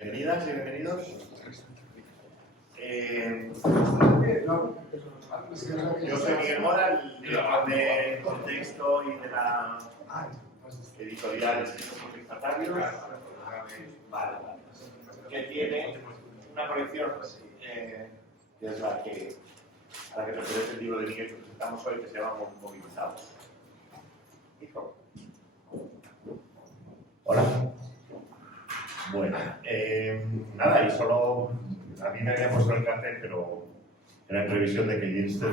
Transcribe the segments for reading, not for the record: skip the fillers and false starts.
Bienvenidas y bienvenidos. Yo soy Miguel Mora, el director de Contexto y de la editorial Escritos Contestatarios, que tiene una colección que es a la que pertenece el libro de Miguel que presentamos hoy, que se llama Movilizados. Hijo. Hola. Bueno, nada, y solo a mí me había puesto el café, pero era en previsión de que Gilles no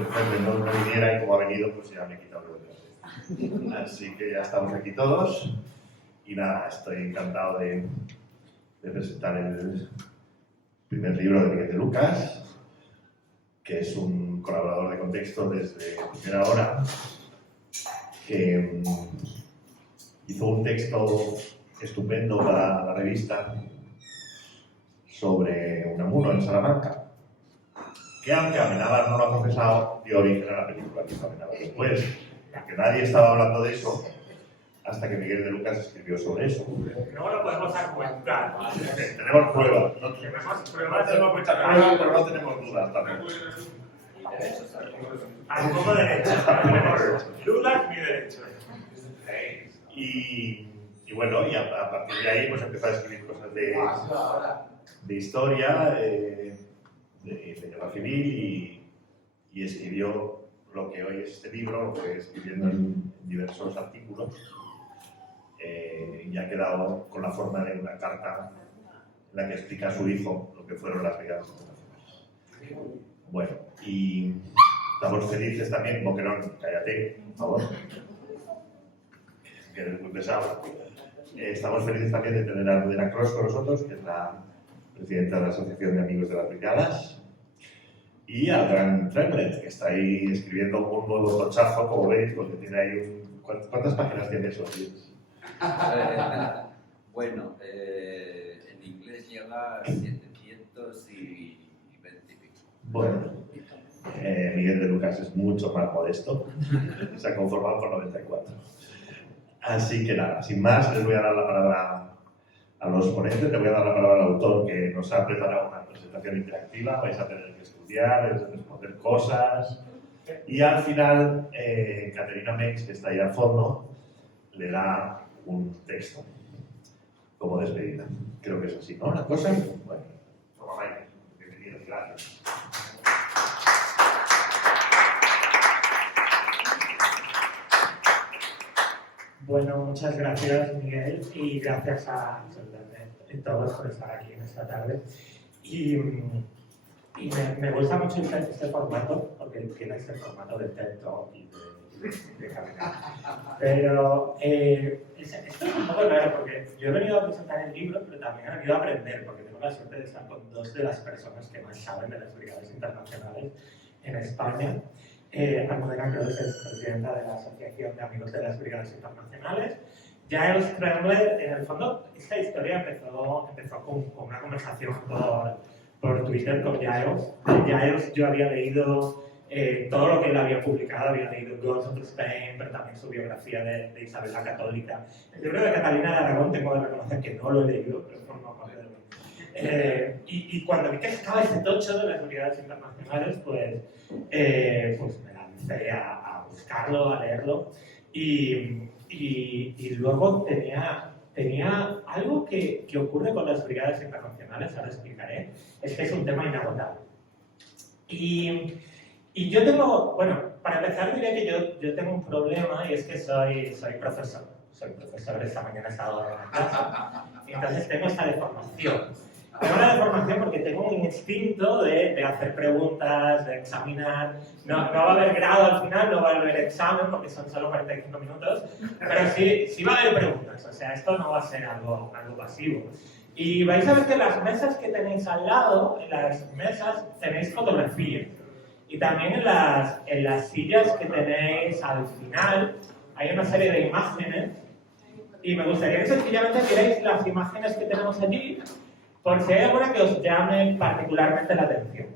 viniera, y como ha venido, pues ya me he quitado el café. Así que ya estamos aquí todos. Y nada, estoy encantado de presentar el primer libro de Miguel de Lucas, que es un colaborador de Contexto desde primera hora, que hizo un texto estupendo para la revista sobre Unamuno en Salamanca, que aunque Amenábar no lo ha profesado, dio origen a la película que hizo Amenábar después, porque nadie estaba hablando de eso hasta que Miguel de Lucas escribió sobre eso. No lo podemos argumentar. Tenemos pruebas, no Tenemos pruebas, tenemos muchas pruebas, pero no tenemos dudas tampoco. Tampoco derechos, no tenemos dudas ni derechos. Y bueno, y a partir de ahí pues empezó a escribir cosas de historia, de guerra civil, y escribió lo que hoy es este libro, lo que escribiendo en diversos artículos, y ha quedado con la forma de una carta en la que explica a su hijo lo que fueron las brigadas internacionales. Bueno, y estamos felices también, Boquerón, cállate, por favor, que eres muy pesado. Estamos felices también de tener a Rudena Cross con nosotros, que es la presidenta de la Asociación de Amigos de las Brigadas, y al gran Tremblet, que está ahí escribiendo un nuevo tochazo, como veis, porque tiene ahí ¿Cuántas páginas tiene eso? Bueno, en inglés lleva 720 y pico. Bueno, Miguel de Lucas es mucho más modesto, se ha conformado con 94. Así que nada, sin más, les voy a dar la palabra a los ponentes, le voy a dar la palabra al autor que nos ha preparado una presentación interactiva, vais a tener que estudiar, vais a responder cosas, y al final, Caterina Mex, que está ahí al fondo, le da un texto como despedida. Creo que es así, ¿no? ¿La cosa? Bueno, toma Maite, bienvenidos, gracias. Bueno, muchas gracias, Miguel, y gracias a todos por estar aquí en esta tarde. Y me gusta mucho este formato, porque tiene este formato de TED Talk y de caminar. Pero esto es un poco raro, porque yo he venido a presentar el libro, pero también he venido a aprender, porque tengo la suerte de estar con dos de las personas que más saben de las brigadas internacionales en España. Almudena Cross es presidenta de la Asociación de Amigos de las Brigadas Internacionales. Giles Tremblay, en el fondo, esta historia empezó con una conversación por Twitter con Giles. Giles, yo había leído todo lo que él había publicado, había leído Gods of Spain, pero también su biografía de Isabel la Católica. El libro de Catalina de Aragón tengo que reconocer que no lo he leído, pero forma parte de mí. Y cuando vi que estaba ese tocho de las brigadas internacionales, pues me lancé a buscarlo, a leerlo, y luego tenía algo que ocurre con las brigadas internacionales, ahora explicaré, es que es un tema inagotable. Y yo tengo, bueno, para empezar diré que yo tengo un problema, y es que soy profesor. Soy profesor, esta mañana he estado dando una clase, y entonces tengo esta deformación. Tengo la deformación porque tengo un instinto de hacer preguntas, de examinar. No va a haber grado al final, no va a haber examen porque son solo 45 minutos, pero sí va a haber preguntas. O sea, esto no va a ser algo pasivo. Y vais a ver que en las mesas que tenéis al lado, en las mesas tenéis fotografías. Y también en las sillas que tenéis al final hay una serie de imágenes. Y me gustaría que sencillamente miréis las imágenes que tenemos allí, por si hay alguna que os llame particularmente la atención.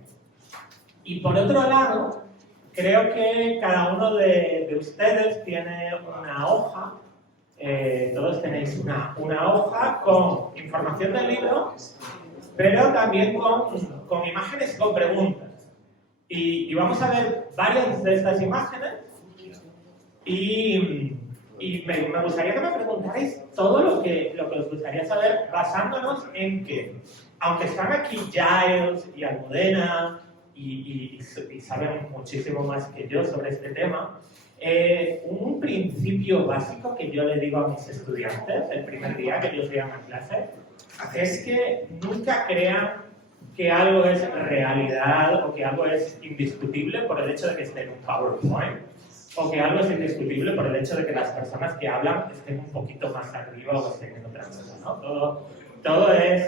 Y por otro lado, creo que cada uno de ustedes tiene una hoja, todos tenéis una hoja con información del libro pero también con imágenes con preguntas. Y vamos a ver varias de estas imágenes y me gustaría que me preguntarais todo lo que os gustaría saber, basándonos en que, aunque están aquí Giles y Almudena y saben muchísimo más que yo sobre este tema, un principio básico que yo le digo a mis estudiantes el primer día que ellos llegan a clase es que nunca crean que algo es realidad o que algo es indiscutible por el hecho de que esté en un PowerPoint, o que algo es indiscutible por el hecho de que las personas que hablan estén un poquito más arriba o estén en otra cosa, ¿no? Todo es...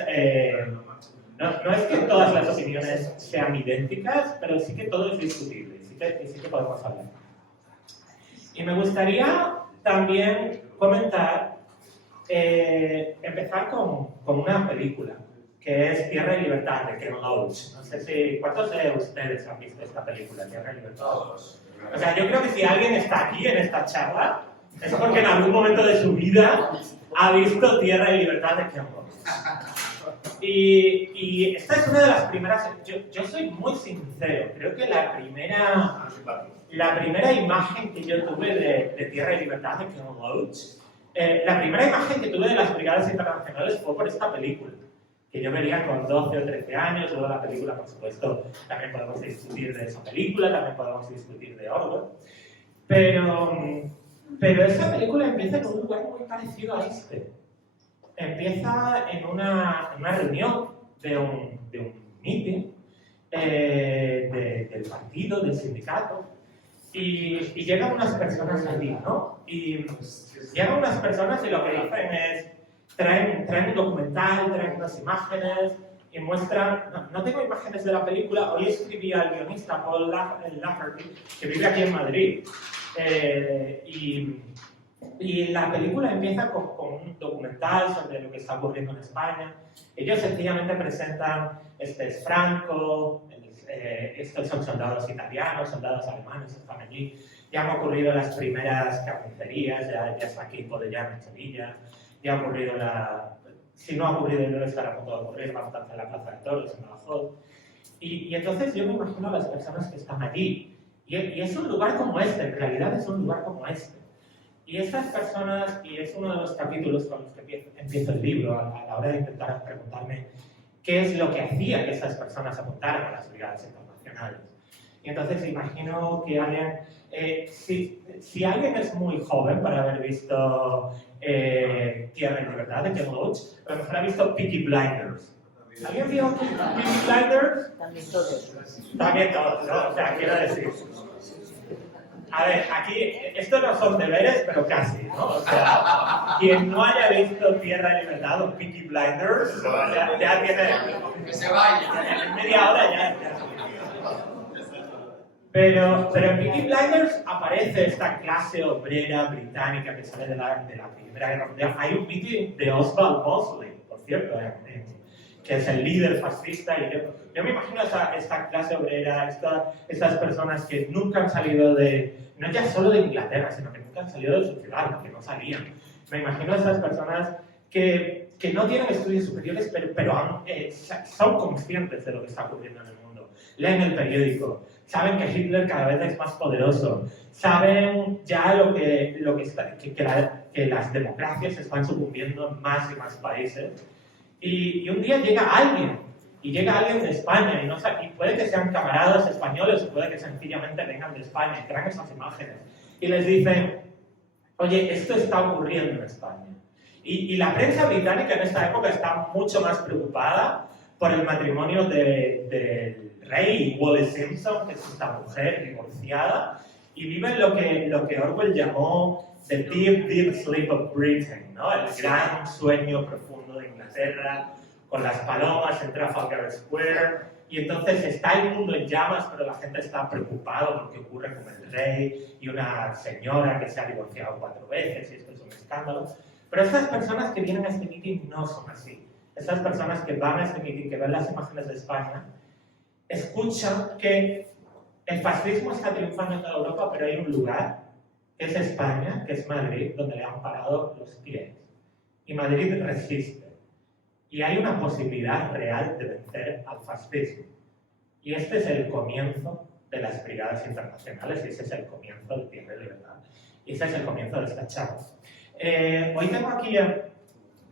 no es que todas las opiniones sean idénticas, pero sí que todo es discutible, sí que podemos hablar. Y me gustaría también comentar, empezar con una película, que es Tierra y Libertad, de Ken Loach. No sé si... ¿Cuántos de ustedes han visto esta película, Tierra y Libertad? Todos. O sea, yo creo que si alguien está aquí en esta charla, es porque en algún momento de su vida ha visto Tierra y Libertad de Ken Loach. Y esta es una de las primeras... Yo soy muy sincero, creo que la primera imagen que yo tuve de Tierra y Libertad de Ken Loach, la primera imagen que tuve de las brigadas internacionales fue por esta película, que yo vería con 12 o 13 años. Luego la película, por supuesto, también podemos discutir de esa película, también podemos discutir de Orwell, pero esa película empieza en un lugar muy parecido a este. Empieza en una reunión de un meeting del partido, del sindicato, y llegan unas personas allí, ¿no? Y llegan unas personas y lo que dicen es, traen un documental, traen unas imágenes y muestran... No tengo imágenes de la película. Hoy escribí al guionista Paul Lafferty, que vive aquí en Madrid. Y la película empieza con un documental sobre lo que está ocurriendo en España. Ellos sencillamente presentan, este es Franco, estos son soldados italianos, soldados alemanes, están allí. Ya han ocurrido las primeras carnicerías, ya está aquí Podellán en Sevilla. Ya ha ocurrido si no ha ocurrido y no estará a punto de ocurrir, la matanza en la Plaza de Toros, en Badajoz. Y entonces yo me imagino a las personas que están allí. Y es un lugar como este, en realidad es un lugar como este. Y estas personas, y es uno de los capítulos con los que empiezo el libro, a la hora de intentar preguntarme qué es lo que hacía que esas personas apuntaran a las brigadas internacionales. Y entonces imagino que alguien, si alguien es muy joven para haber visto Tierra y Libertad de Ken Loach, a lo mejor ha visto Peaky Blinders. ¿Alguien vio Peaky Blinders? También todos. También todos, ¿no? O sea, quiero decir... A ver, aquí, estos no son deberes, pero casi, ¿no? O sea, quien no haya visto Tierra y Libertad o Peaky Blinders, ya tiene... Que se vaya. En media hora ya. Pero en Peaky Blinders aparece esta clase obrera británica que sale de la Primera Guerra Mundial. Hay un vídeo de Oswald Mosley, por cierto, que es el líder fascista. Y yo me imagino esta clase obrera, estas personas que nunca han salido no ya solo de Inglaterra, sino que nunca han salido de su ciudad, que no salían. Me imagino a estas personas que no tienen estudios superiores, pero son conscientes de lo que está ocurriendo en el mundo. Leen el periódico, saben que Hitler cada vez es más poderoso, saben ya que las democracias están sucumbiendo en más y más países. Y un día llega alguien de España, y puede que sean camaradas españoles, o puede que sencillamente vengan de España y traen esas imágenes, y les dicen, oye, esto está ocurriendo en España. Y la prensa británica en esta época está mucho más preocupada por el matrimonio del rey Wallis Simpson, que es esta mujer divorciada, y viven lo que Orwell llamó The Deep, Deep Sleep of Britain, ¿no? El gran sueño profundo de Inglaterra, con las palomas en Trafalgar Square, y entonces está el mundo en llamas, pero la gente está preocupada por lo que ocurre con el rey y una señora que se ha divorciado 4 veces, y esto es un escándalo. Pero estas personas que vienen a este meeting no son así. Estas personas que van a este meeting, que ven las imágenes de España, escuchan que el fascismo está triunfando en toda Europa, pero hay un lugar, que es España, que es Madrid, donde le han parado los pies. Y Madrid resiste. y hay una posibilidad real de vencer al fascismo. Y este es el comienzo de las brigadas internacionales y ese es el comienzo del Pie de Libertad. Y ese es el comienzo de esta charla. Hoy tengo aquí,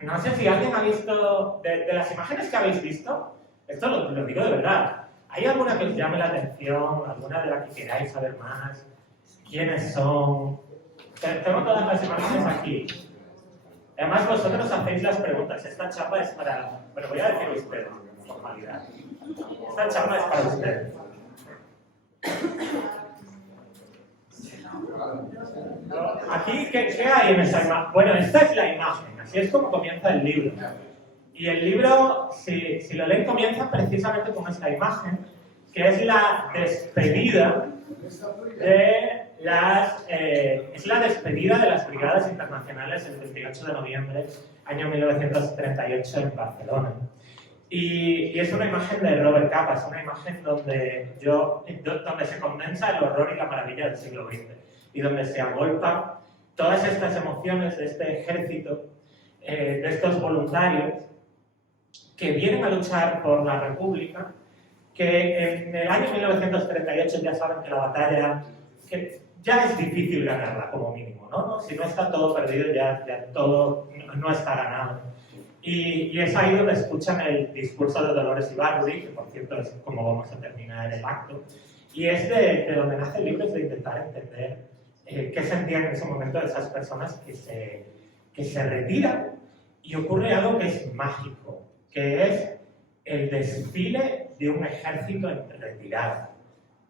no sé si alguien ha visto, de las imágenes que habéis visto, esto lo digo de verdad, ¿hay alguna que os llame la atención? ¿Alguna de la que queráis saber más? ¿Quiénes son? Tengo todas las imágenes aquí. Además, vosotros hacéis las preguntas. Esta chapa es para... Bueno, voy a decir ustedes, formalidad. Esta chapa es para ustedes. Aquí, ¿qué hay en esa imagen? Bueno, esta es la imagen. Así es como comienza el libro. Y el libro, si lo leen, comienza precisamente con esta imagen, que es la despedida de las brigadas internacionales el 28 de noviembre, año 1938 en Barcelona. Y es una imagen de Robert Capa, es una imagen donde se condensa el horror y la maravilla del siglo XX y donde se agolpan todas estas emociones de este ejército, de estos voluntarios que vienen a luchar por la República, que en el año 1938 ya saben que la batalla, que ya es difícil ganarla como mínimo, ¿no? Si no está todo perdido, ya todo no está ganado. Y es ahí donde escuchan el discurso de Dolores Ibárruri, que por cierto es como vamos a terminar el acto, y es de donde nace el libro, es de intentar entender qué sentían en ese momento esas personas que se retiran y ocurre algo que es mágico, que es el desfile de un ejército en retirada.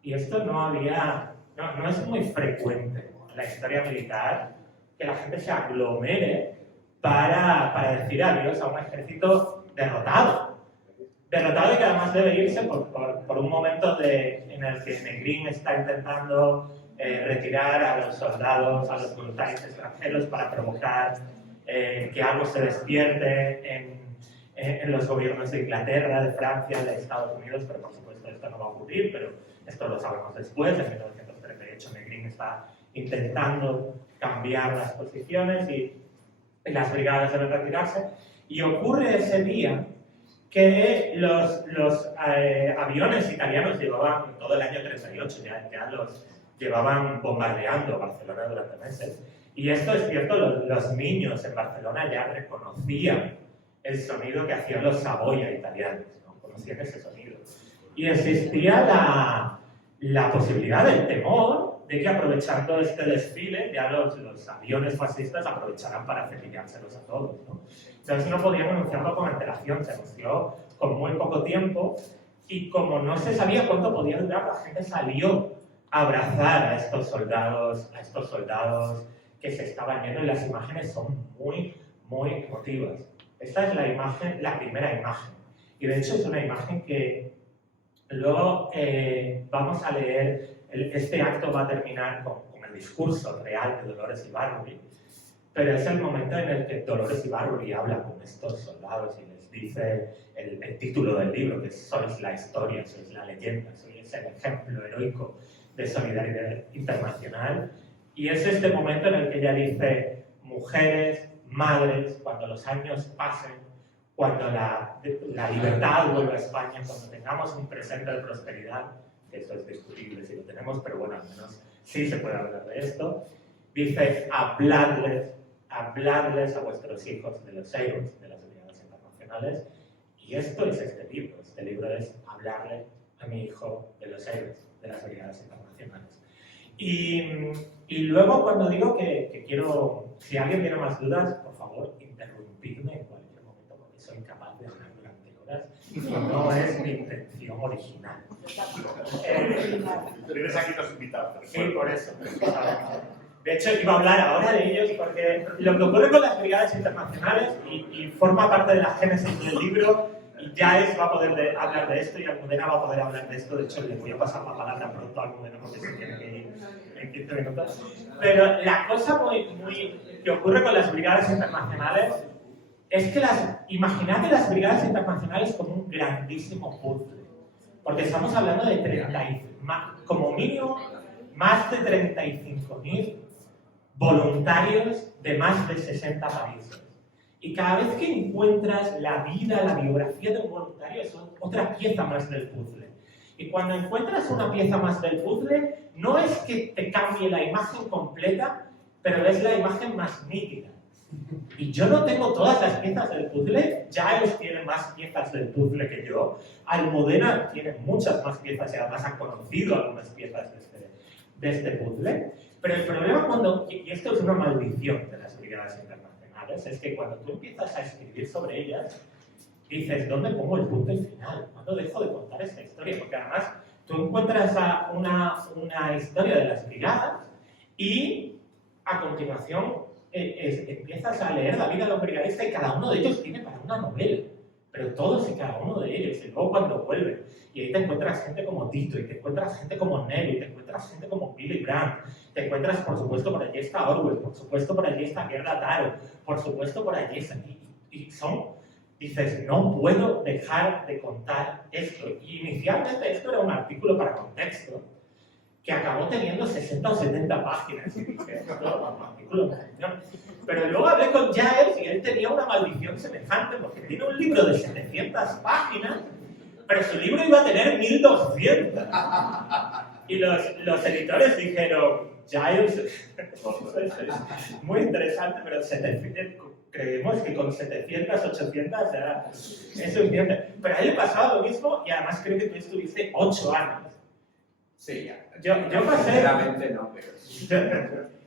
Y esto no es muy frecuente en la historia militar, que la gente se aglomere para decir adiós a un ejército derrotado. Derrotado y que además debe irse por un momento en el que Negrín está intentando retirar a los soldados, a los voluntarios extranjeros para provocar que algo se despierte en los gobiernos de Inglaterra, de Francia, de Estados Unidos, pero por supuesto esto no va a ocurrir, pero esto lo sabemos después. En 1938 Negrín está intentando cambiar las posiciones y las brigadas deben retirarse, y ocurre ese día que los aviones italianos llevaban, todo el año 38, ya los llevaban bombardeando Barcelona durante meses. Y esto es cierto, los niños en Barcelona ya reconocían el sonido que hacían los Savoia italianos, ¿no? Conocían ese sonido. Y existía la posibilidad del temor de que aprovechando este desfile ya los aviones fascistas aprovecharán para cepillárselos a todos, ¿no? Entonces no podían anunciarlo con antelación, se anunció con muy poco tiempo y como no se sabía cuánto podía durar, la gente salió a abrazar a estos soldados que se estaban yendo y las imágenes son muy, muy emotivas. Esta es la primera imagen y de hecho es una imagen que luego vamos a leer. Este acto va a terminar con el discurso real de Dolores Ibárruri, pero es el momento en el que Dolores Ibárruri habla con estos soldados y les dice el título del libro, que sois la historia, sois la leyenda, sois el ejemplo heroico de solidaridad internacional. Y es este momento en el que ella dice, mujeres, madres, cuando los años pasen, cuando la libertad vuelva a España, cuando tengamos un presente de prosperidad, eso es discutible si lo tenemos, pero bueno, al menos sí se puede hablar de esto. Dice, habladles a vuestros hijos de los héroes de las brigadas internacionales. Y esto es este libro es hablarle a mi hijo de los héroes de las brigadas internacionales. Y luego cuando digo que quiero, si alguien tiene más dudas, por favor, interrumpidme en cualquier momento, porque soy capaz de hablar durante horas y no es mi intención original. Tienes aquí los invitados. Sí, por eso. De hecho, iba a hablar ahora de ellos porque lo que ocurre con las brigadas internacionales y forma parte de la génesis del libro, y ya va a poder hablar de esto y Almudena va a poder hablar de esto. De hecho, le voy a pasar la palabra pronto a Almudena porque se tiene que ir en 15 minutos. Pero la cosa que ocurre con las brigadas internacionales es que imaginad las brigadas internacionales como un grandísimo puzzle. Porque estamos hablando de como mínimo más de 35.000 voluntarios de más de 60 países. Y cada vez que encuentras la vida, la biografía de un voluntario, es otra pieza más del puzzle. Y cuando encuentras una pieza más del puzzle, no es que te cambie la imagen completa, pero es la imagen más nítida. Y yo no tengo todas las piezas del puzzle, Giles tiene más piezas del puzzle que yo, Almudena tiene muchas más piezas y además ha conocido algunas piezas de este puzzle. Pero el problema y esto es una maldición de las brigadas internacionales, es que cuando tú empiezas a escribir sobre ellas, dices, ¿dónde pongo el punto y final? ¿Cuándo dejo de contar esta historia? Porque además tú encuentras una historia de las brigadas y a continuación empiezas a leer la vida de los brigadistas y cada uno de ellos tiene para una novela, pero todos y cada uno de ellos, y luego cuando vuelven, y ahí te encuentras gente como Tito, y te encuentras gente como Nelly, y te encuentras gente como Billy Brandt, te encuentras, por supuesto, por allí está Orwell, por supuesto, por allí está Gerda Taro, por supuesto, por allí está... Y dices, no puedo dejar de contar esto. Y inicialmente esto era un artículo para contexto, que acabó teniendo 60 o 70 páginas. Y dije, esto es un artículo de maldición. Pero luego hablé con Giles y él tenía una maldición semejante, porque tiene un libro de 700 páginas, pero su libro iba a tener 1200. Y los editores dijeron, Giles, es muy interesante, pero creemos que con 700, 800 es suficiente. Pero a él le pasaba lo mismo y además creo que tú estuviste 8 años. Sí, ya. Yo pasé... Sinceramente no, pero sí.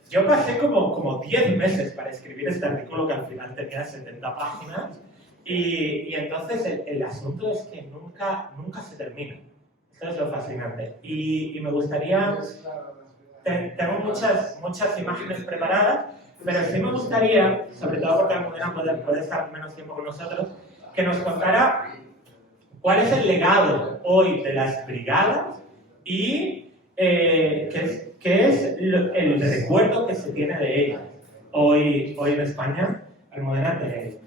Yo pasé como 10 meses para escribir este artículo que al final tenía 70 páginas y entonces el asunto es que nunca se termina. Eso es lo fascinante. Y me gustaría... Tengo muchas imágenes preparadas, pero sí me gustaría, sobre todo porque Almudena puede estar menos tiempo con nosotros, que nos contara cuál es el legado hoy de las brigadas y qué es el recuerdo que se tiene de ellas hoy en España. Almudena, te dejo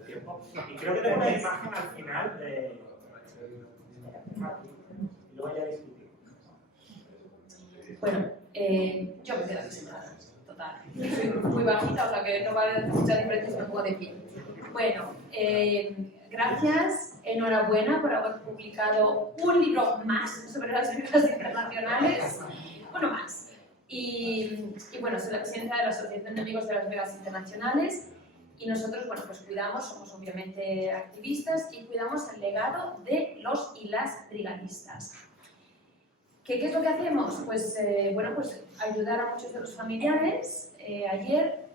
el tiempo. Y creo que tengo una imagen al final de... Luego ya discutimos. Bueno, yo me quedo aquí sentada, total. Soy muy bajita, o sea que no va a haber mucha diferencia si me pongo de pie. Bueno, gracias, enhorabuena por haber publicado un libro más sobre las brigadas internacionales, uno más. Y bueno, soy la presidenta de la Asociación de Amigos de las Brigadas Internacionales y nosotros, bueno, pues cuidamos, somos obviamente activistas y cuidamos el legado de los y las brigadistas. ¿Qué es lo que hacemos? Pues, bueno, pues ayudar a muchos de los familiares. Ayer,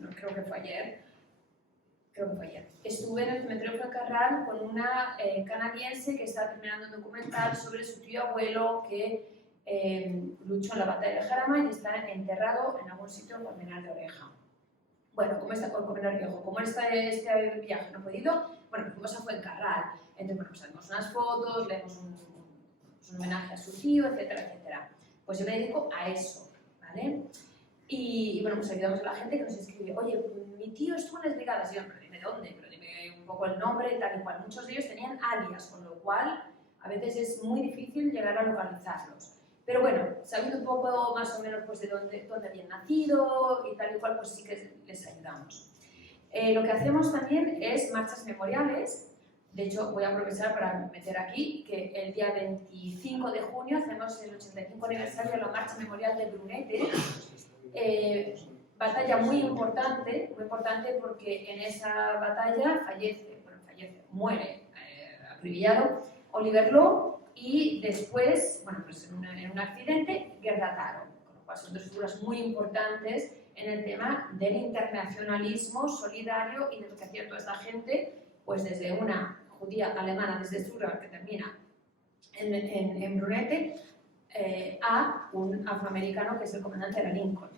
no, creo que fue ayer, estuve en el cementerio Fuencarral con una canadiense que está terminando un documental sobre su tío abuelo que luchó en la batalla de Jarama y está enterrado en algún sitio en Colmenar de Oreja. Bueno, como está con Colmenar Viejo, como este viaje no he podido, bueno, fuimos a Fuencarral. Entonces, bueno, pues hacemos unas fotos, leemos un homenaje a su tío, etcétera, etcétera. Pues yo me dedico a eso, ¿vale? Y bueno, pues ayudamos a la gente que nos escribe, oye, mi tío estuvo en las brigadas, y yo, pero dime dónde, pero dime un poco el nombre y tal y cual. Muchos de ellos tenían alias, con lo cual a veces es muy difícil llegar a localizarlos. Pero bueno, sabiendo un poco más o menos pues, de dónde habían nacido y tal y cual, pues sí que les ayudamos. Lo que hacemos también es marchas memoriales. De hecho, voy a aprovechar para meter aquí que el día 25 de junio hacemos el 85 aniversario de la marcha memorial de Brunete. Batalla muy importante porque en esa batalla muere acribillado Oliver Lowe y después, bueno, pues en un accidente, Gerda Taro. Con lo cual son dos figuras muy importantes en el tema del internacionalismo solidario y de lo que hacía toda esta gente, pues desde una judía alemana desde Sura, que termina en Brunete, a un afroamericano que es el comandante de la Lincoln.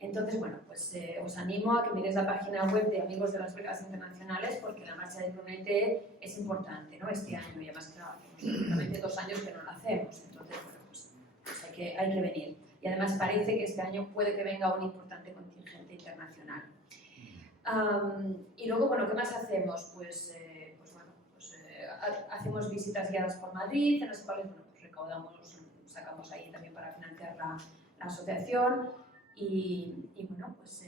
Entonces, bueno, pues os animo a que miréis la página web de Amigos de las Brigadas Internacionales porque la marcha de Brunete es importante, ¿no? Este año, y además que prácticamente 2 años que no la hacemos, entonces, bueno, pues hay que venir. Y además parece que este año puede que venga un importante contingente internacional. Y luego, bueno, ¿qué más hacemos? Hacemos visitas guiadas por Madrid, en las cuales bueno, pues recaudamos, sacamos ahí también para financiar la asociación y bueno, pues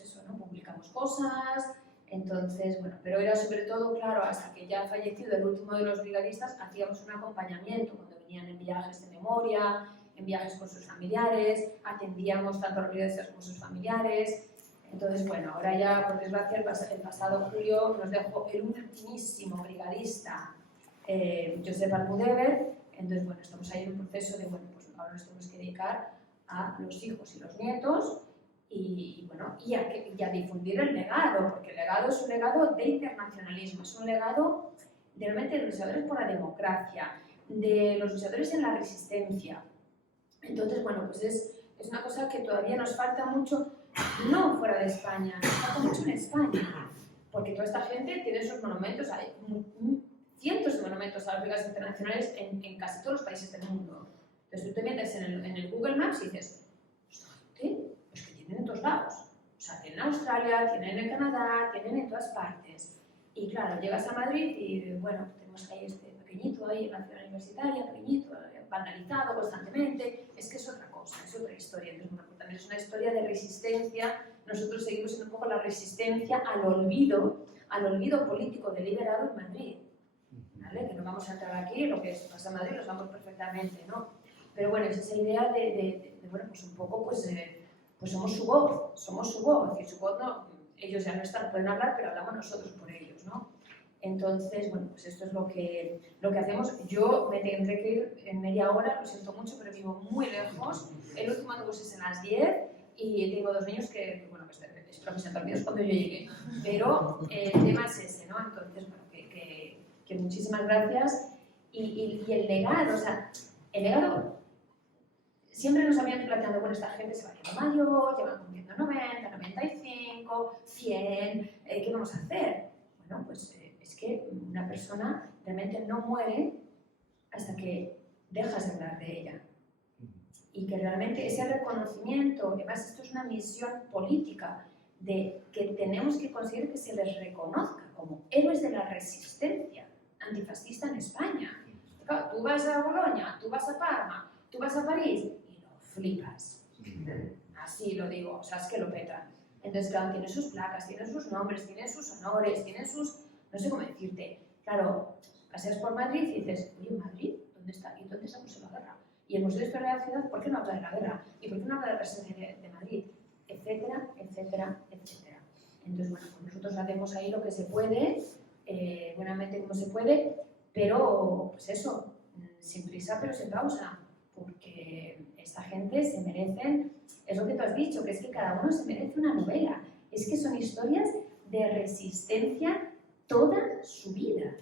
eso, ¿no? organizamos cosas, entonces, bueno, pero era sobre todo, claro, hasta que ya ha fallecido el último de los brigadistas, hacíamos un acompañamiento cuando venían en viajes de memoria, en viajes con sus familiares, atendíamos tanto a los brigadistas como a sus familiares. Entonces, bueno, ahora ya, por desgracia, el pasado julio nos dejó el ultimísimo brigadista, Josep Almudever. Entonces, bueno, estamos ahí en un proceso de, bueno, pues ahora nos tenemos que dedicar a los hijos y los nietos y bueno, y a difundir el legado, porque el legado es un legado de internacionalismo, es un legado realmente de los luchadores por la democracia, de los luchadores en la resistencia. Entonces, bueno, pues es una cosa que todavía nos falta mucho, no fuera de España, nos falta mucho en España, porque toda esta gente tiene sus monumentos, hay cientos de monumentos a las brigadas internacionales en casi todos los países del mundo. Entonces tú te metes en el Google Maps y dices, esta gente, pues que tienen en todos lados. O sea, tienen en Australia, tienen en Canadá, tienen en todas partes. Y claro, llegas a Madrid y bueno, tenemos ahí este pequeñito ahí en la ciudad universitaria, pequeñito, vandalizado constantemente. Es que es otra cosa, es otra historia. Entonces, bueno, pues también es una historia de resistencia. Nosotros seguimos siendo un poco la resistencia al olvido político deliberado en Madrid. ¿Vale? Que no vamos a entrar aquí, lo que pasa en Madrid lo sabemos perfectamente, ¿no? Pero bueno, es esa idea de bueno, pues un poco, pues somos su voz, y su voz no, ellos ya no están, pueden hablar, pero hablamos nosotros por ellos, ¿no? Entonces, bueno, pues esto es lo que hacemos. Yo me tendré que ir en media hora, lo siento mucho, pero vivo muy lejos. El último autobús es a las 10 y tengo 2 niños que bueno, pues espero que sean dormidos cuando yo llegue. Pero el tema es ese, ¿no? Entonces, bueno, que muchísimas gracias. Y el legado, o sea, el legado, siempre nos habían planteado, bueno, esta gente se va haciendo mayor, ya van cumpliendo 90, 95, 100, ¿qué vamos a hacer? Bueno, pues es que una persona realmente no muere hasta que dejas de hablar de ella. Y que realmente ese reconocimiento, además esto es una misión política, de que tenemos que conseguir que se les reconozca como héroes de la resistencia antifascista en España. Claro, tú vas a Bolonia, tú vas a Parma, tú vas a París y lo flipas. Así lo digo, o sea, es que lo petan. Entonces, claro, tienen sus placas, tienen sus nombres, tienen sus honores, tienen sus... no sé cómo decirte. Claro, paseas por Madrid y dices, oye, ¿Madrid? ¿Dónde está? ¿Y dónde se puso la guerra? Y el Museo de Historia de la Ciudad, ¿por qué no habla de la guerra? ¿Y por qué no habla de la presencia de Madrid? Etcétera, etcétera, etcétera. Entonces, bueno, pues nosotros hacemos ahí lo que se puede, buenamente como se puede, pero, pues eso, sin prisa pero sin pausa, porque esta gente se merecen, es lo que tú has dicho, que es que cada uno se merece una novela, es que son historias de resistencia toda su vida,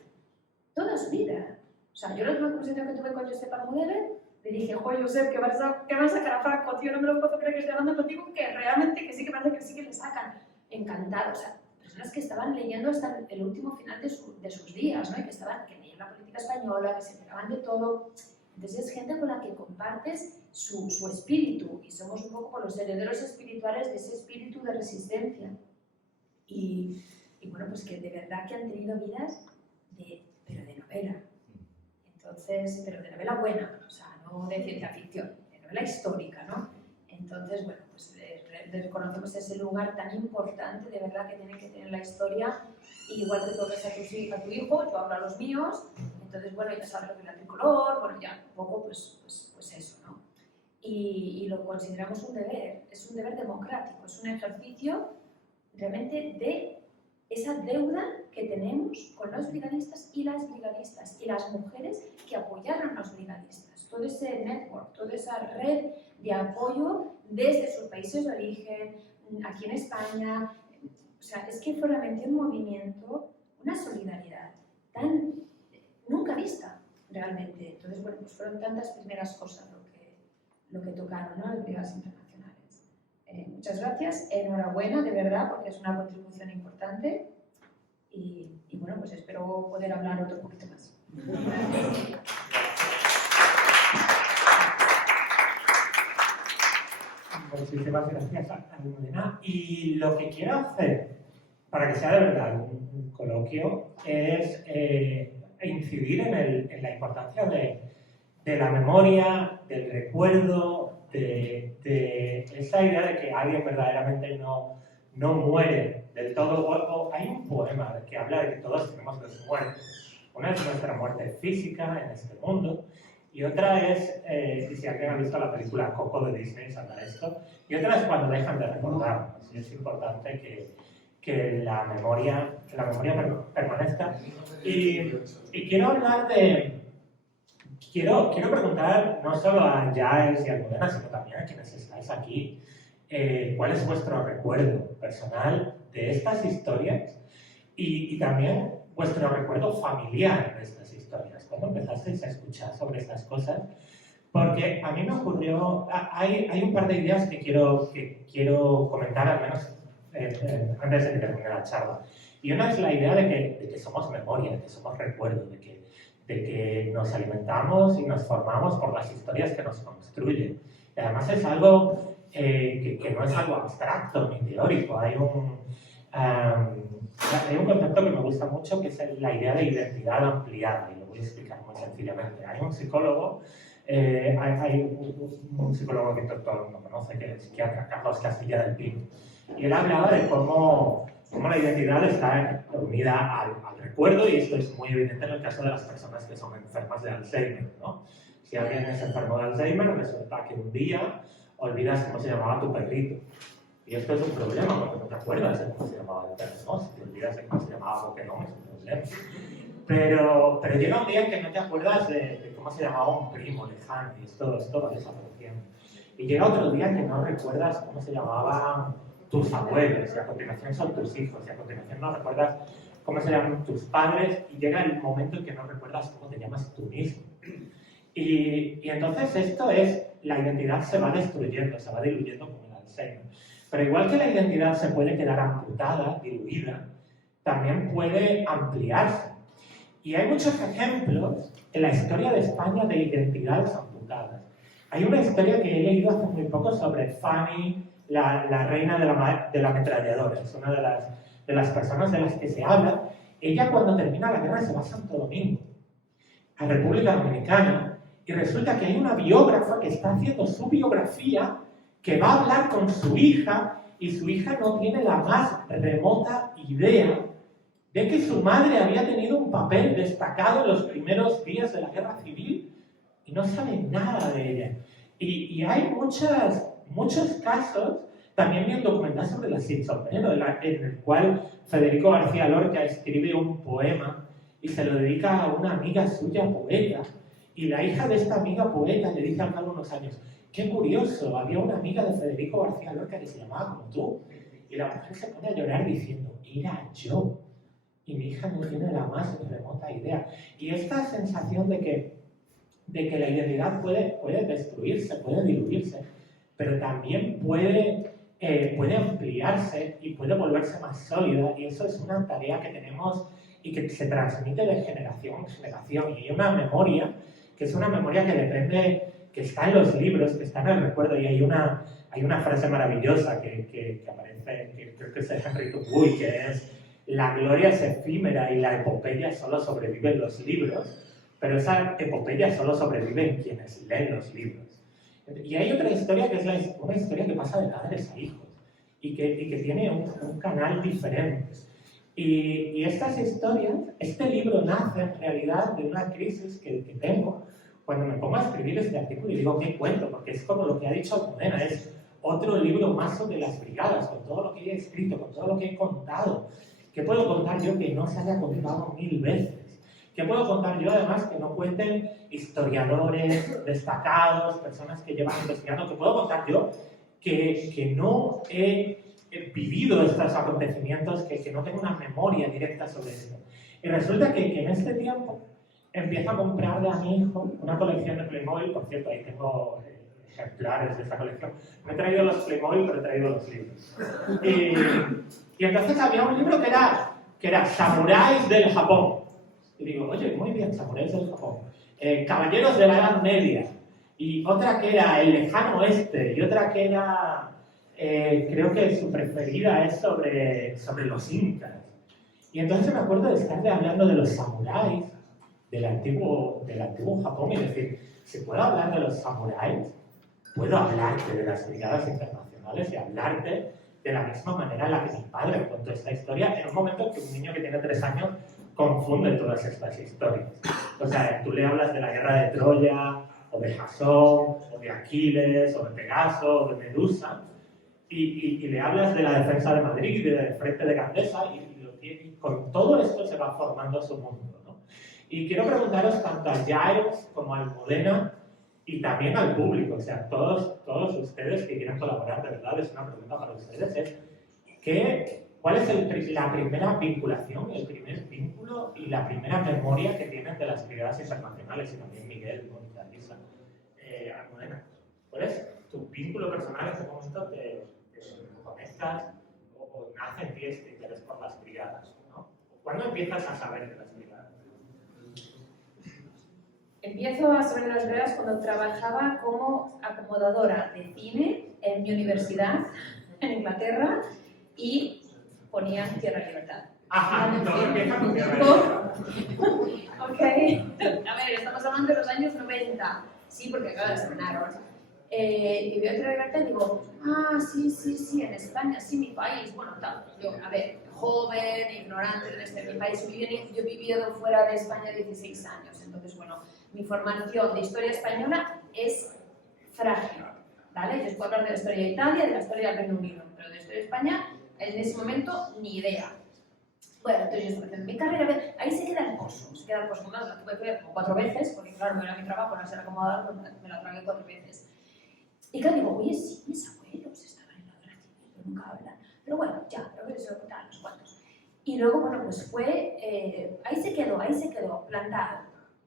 toda su vida. O sea, yo la última conversación que tuve con Josep Almudever, le dije, joder, Josep, que vas a sacar a Franco, tío, no me lo puedo creer que estoy hablando contigo, que realmente, que sí que parece que sí que le sacan. Encantado, o sea, personas que estaban leyendo hasta el último final de sus días, ¿no? Y que leían la política española, que se enteraban de todo. Entonces es gente con la que compartes su espíritu y somos un poco los herederos espirituales de ese espíritu de resistencia. Y bueno, pues que de verdad que han tenido vidas pero de novela. Entonces, pero de novela buena, o sea, no de ciencia ficción, de novela histórica, ¿no? Entonces, bueno, pues reconocemos ese lugar tan importante de verdad que tiene que tener la historia, y igual que tú ves a tu hijo, yo hablo a los míos, entonces, bueno, ya sabes lo que es la tricolor, bueno, ya un poco, pues eso, ¿no? Y lo consideramos un deber, es un deber democrático, es un ejercicio realmente de esa deuda que tenemos con los brigadistas y las mujeres que apoyaron a los brigadistas, todo ese network, toda esa red de apoyo desde sus países de origen, aquí en España. O sea, es que fue realmente un movimiento, una solidaridad tan nunca vista realmente. Entonces, bueno, pues fueron tantas primeras cosas lo que tocaron, ¿no? Las brigadas internacionales. Muchas gracias, enhorabuena, de verdad, porque es una contribución importante. Y bueno, pues espero poder hablar otro poquito más. Muchísimas gracias, Almudena. Y lo que quiero hacer, para que sea de verdad un coloquio, es incidir en la importancia de la memoria, del recuerdo, de esa idea de que alguien verdaderamente no no muere del todo. Hay un poema que habla de que todos tenemos dos muertes. Una es nuestra muerte física en este mundo, y otra es, y si alguien ha visto la película Coco de Disney, sabrá esto, y otra es cuando dejan de recordarnos. Y es importante que la memoria permanezca. Y quiero hablar de... Quiero preguntar no solo a Giles y a Almudena, sino también a quienes estáis aquí, ¿cuál es vuestro recuerdo personal de estas historias? Y también vuestro recuerdo familiar de estas historias. ¿Cuándo empezasteis a escuchar sobre estas cosas? Porque a mí me ocurrió... Hay un par de ideas que quiero comentar, al menos antes de que termine la charla. Y una es la idea de que somos memoria, de que somos recuerdo, de que nos alimentamos y nos formamos por las historias que nos construyen. Y además es algo que no es algo abstracto ni teórico. Hay un concepto que me gusta mucho, que es la idea de identidad ampliada, y lo voy a explicar muy sencillamente. Hay un psicólogo, un psicólogo que todo el mundo conoce, que es el psiquiatra Carlos Castilla del Pino, y él hablaba de cómo la identidad está unida al recuerdo, y esto es muy evidente en el caso de las personas que son enfermas de Alzheimer, ¿no? Si alguien es enfermo de Alzheimer, resulta que un día olvidas cómo se llamaba tu perrito. Y esto es un problema, porque no te acuerdas de cómo se llamaba el perro, ¿no? Si te olvidas de cómo se llamaba Pokémon, es un problema. Pero llega un día en que no te acuerdas de cómo se llamaba un primo lejano, y esto va desapareciendo. Y llega otro día en que no recuerdas cómo se llamaban tus abuelos, y a continuación son tus hijos, y a continuación no recuerdas cómo se llaman tus padres, y llega el momento en que no recuerdas cómo te llamas tú mismo. Y entonces esto es, la identidad se va destruyendo, se va diluyendo como el Alzheimer. Pero igual que la identidad se puede quedar amputada, diluida, también puede ampliarse. Y hay muchos ejemplos en la historia de España de identidades amputadas. Hay una historia que he leído hace muy poco sobre Fanny, la reina de la ametralladora. Es una de las personas de las que se habla. Ella, cuando termina la guerra, se va a Santo Domingo, a República Dominicana, y resulta que hay una biógrafa que está haciendo su biografía, que va a hablar con su hija, y su hija no tiene la más remota idea de que su madre había tenido un papel destacado en los primeros días de la guerra civil, y no sabe nada de ella. Y hay muchos casos. También vi un documental sobre la Schizomanero, en el cual Federico García Lorca escribe un poema y se lo dedica a una amiga suya poeta, y la hija de esta amiga poeta le dice al cabo de unos años: qué curioso, había una amiga de Federico García Lorca que se llamaba como tú. Y la mujer se pone a llorar diciendo: era yo, y mi hija no tiene la más remota idea. Y esta sensación de que la identidad puede destruirse, puede diluirse, pero también puede ampliarse y puede volverse más sólida, y eso es una tarea que tenemos y que se transmite de generación en generación. Y hay una memoria que es una memoria que depende, que está en los libros, que está en el recuerdo, y hay una frase maravillosa que aparece, que creo que es de Henry Tubuy, que es: la gloria es efímera y la epopeya solo sobrevive en los libros, pero esa epopeya solo sobrevive en quienes leen los libros. Y hay otra historia que es una historia que pasa de padres a hijos y que tiene un canal diferente. Y estas historias, este libro nace en realidad de una crisis que tengo cuando me pongo a escribir este artículo y digo: ¿qué cuento? Porque es como lo que ha dicho Almudena, es otro libro más sobre las brigadas, con todo lo que he escrito, con todo lo que he contado. ¿Qué puedo contar yo que no se haya contado 1000 veces? ¿Qué puedo contar yo además que no cuenten historiadores destacados, personas que llevan investigando? ¿Qué puedo contar yo que no he vivido estos acontecimientos, que no tengo una memoria directa sobre esto? Y resulta que en este tiempo empiezo a comprarle a mi hijo una colección de Playmobil. Por cierto, ahí tengo ejemplares de esta colección. No he traído los Playmobil, pero he traído los libros. Y entonces había un libro que era Samuráis del Japón. Y digo: oye, muy bien, Samuráis del Japón. Caballeros de la Edad Media. Y otra que era El Lejano Oeste. Y otra que era, creo que su preferida es sobre los incas. Y entonces me acuerdo de estarle hablando de los samuráis del antiguo Japón y decir: si puedo hablar de los samuráis, puedo hablarte de las brigadas internacionales y hablarte de la misma manera en la que mi padre contó esta historia, en un momento en que un niño que tiene 3 años confunde todas estas historias. O sea, tú le hablas de la guerra de Troya, o de Jasón, o de Aquiles, o de Pegaso, o de Medusa, y le hablas de la defensa de Madrid, del frente de Gandesa, y con todo esto se va formando su mundo, ¿no? Y quiero preguntaros tanto al Giles como al Modena, y también al público, o sea, todos ustedes que quieran colaborar, de verdad, es una pregunta para ustedes, ¿cuál es la primera vinculación, el primer vínculo y la primera memoria que tienen de las brigadas internacionales? Y también Miguel, Mónica, Lisa, Almudena, ¿cuál es tu vínculo personal en ese momento te conectas o nace en ti este interés por las brigadas, ¿no? ¿Cuándo empiezas a saber de las brigadas? Empiezo a saber de las brigadas cuando trabajaba como acomodadora de cine en mi universidad en Inglaterra y ponía Tierra Libertad. Ajá, todo empieza con Tierra Libertad. Ok, a ver, estamos hablando de los años 90, sí, porque acaba de estrenar. Y veo Tierra Libertad y digo, sí, en España, sí, mi país, bueno, tal. Yo, a ver, joven, ignorante de mi país, yo he vivido fuera de España 16 años, entonces, bueno, mi formación de historia española es frágil, ¿vale? Yo os puedo hablar de la historia de Italia, de la historia del Reino Unido, pero de la historia de España, en ese momento, ni idea. Bueno, entonces yo estoy haciendo mi carrera, ahí se queda el pozo, más, la tuve que ver como 4 veces, porque claro, no era mi trabajo, no ser acomodada, pues me la tragué 4 veces. Y claro, digo, oye, sí, mis abuelos estaban en la guerra civil, pero nunca hablan. Pero bueno, ya, pero eso tal, los cuantos. Y luego, bueno, pues fue, ahí se quedó, plantado,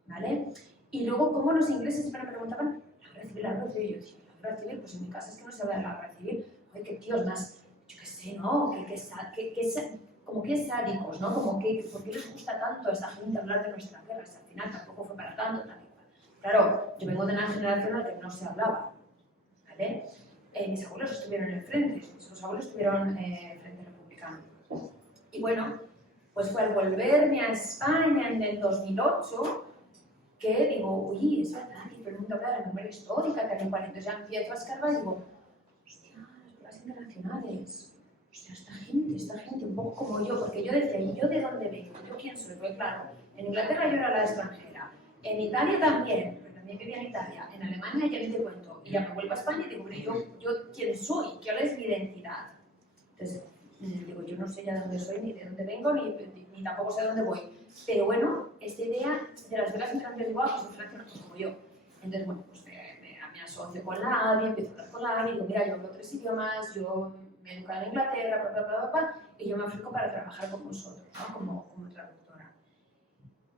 ¿vale? Y luego, como los ingleses siempre me preguntaban, la guerra civil, yo decía, la guerra civil, pues en mi casa es que no se habla de la guerra civil. Oye, qué tíos más, yo qué sé, ¿no? Como que sádicos, ¿no? Como que, ¿por qué les gusta tanto a esa gente hablar de nuestra guerra? Si al final tampoco fue para tanto, tal y cual. Claro, yo vengo de una generación en la que no se hablaba, ¿vale? Mis abuelos estuvieron en el frente, mis abuelos estuvieron en el frente republicano. Y bueno, pues fue al volverme a España en el 2008 que digo, oye, es verdad que todo el mundo habla de la memoria histórica, tal y cual. Entonces ya empiezo a escarbar y digo, hostia, las internacionales. O sea, esta gente, un poco como yo, porque yo decía, ¿y yo de dónde vengo? ¿Yo quién soy? Pues claro, en Inglaterra yo era la extranjera, en Italia también, porque también vivía en Italia, en Alemania ya ni te cuento, y ya me vuelvo a España y digo, yo quién soy, ¿cuál es mi identidad? Entonces, digo, yo no sé ya de dónde soy, ni de dónde vengo, ni tampoco sé de dónde voy. Pero bueno, esta idea de las guerras internacionales igual, pues internacionales como yo. Entonces, bueno, pues me asocio con la AVI, empiezo a hablar con la AVI, digo, mira, yo hablo 3 idiomas, yo me he educado en Inglaterra, y yo me ofrezco para trabajar con vosotros, ¿no? como traductora.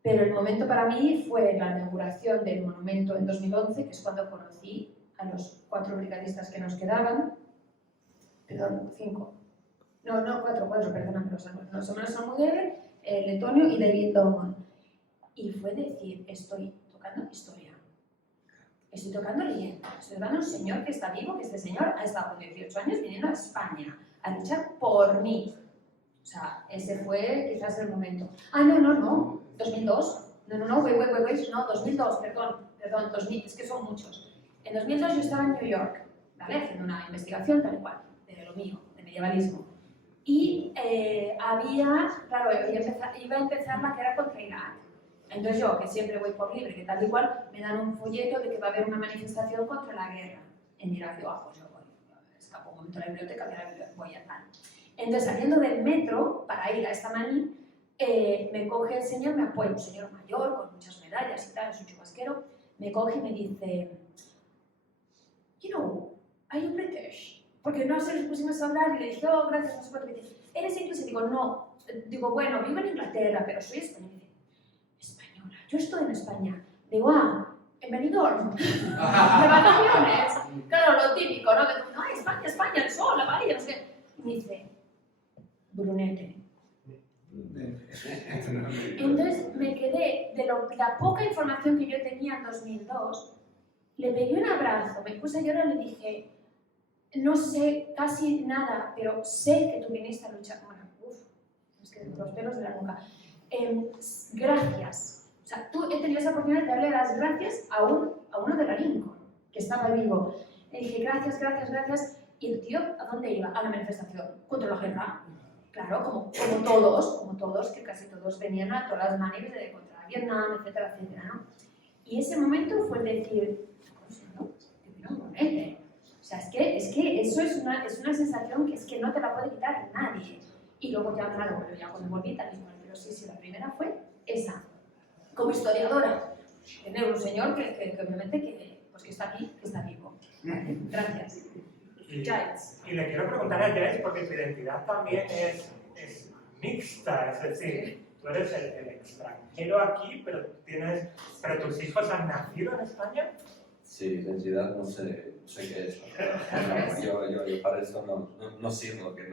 Pero el momento para mí fue la inauguración del monumento en 2011, que es cuando conocí a los 4 brigadistas que nos quedaban, perdón, 5. No, 4, perdóname, los hermanos Almudena, Letonio y David Bowman. Y fue decir, estoy tocando historia, estoy tocando leyenda, estoy dando a un señor que está vivo, que este señor ha estado con 18 años viniendo a España a luchar por mí. O sea, ese fue quizás el momento. No, 2002. Wait, no, 2002, perdón, 2000, es que son muchos. En 2002 yo estaba en New York, ¿vale? Haciendo una investigación tal y cual, de lo mío, de medievalismo. Y iba a empezar la guerra contra Irak. Entonces yo, que siempre voy por libre, que tal y cual, me dan un folleto de que va a haber una manifestación contra la guerra en Irak. Yo, pues yo voy, escapo un momento a la biblioteca, voy a tal. Entonces, saliendo del metro para ir a esta mani, me coge el señor, me apoya, un señor mayor con muchas medallas y tal, es un chubasquero, me coge y me dice, are you British? Porque no sé, nos pusimos a hablar y le dije, gracias, no sé cuánto. Me dice, ¿eres inglés? Y digo, no. Digo, bueno, vivo en Inglaterra, pero soy española. Y dice, española, yo estoy en España. Digo, en Benidorm. De vacaciones. Claro, lo típico, ¿no? España, el sol, la bahía, no sé. Y me dice, Brunete. Entonces me quedé de la poca información que yo tenía en 2002, le pegué un abrazo, me puse a llorar y le dije, no sé casi nada, pero sé que tú viniste a luchar. Bueno, es que los pelos de la nuca. Gracias. O sea, tú he tenido esa oportunidad de darle las gracias a uno de la Lincoln, que estaba vivo. Le dije, gracias. ¿Y el tío a dónde iba? A la manifestación contra la guerra. Claro, como todos, que casi todos venían a todas las maneras de contra Vietnam, etcétera, etcétera, ¿no? Y ese momento fue decir, o sea, es que eso es una sensación que es que no te la puede quitar nadie. Y luego ya, claro, pero ya cuando volví también, pero sí, la primera fue esa. Como historiadora, tener un señor que obviamente pues que está aquí, que está vivo. Gracias. Giles. Y le quiero preguntar a Giles porque tu identidad también es mixta, es decir, tú eres el extranjero aquí, pero tus hijos han nacido en España. Sí, identidad no sé qué es. No, yo para eso no sirvo, que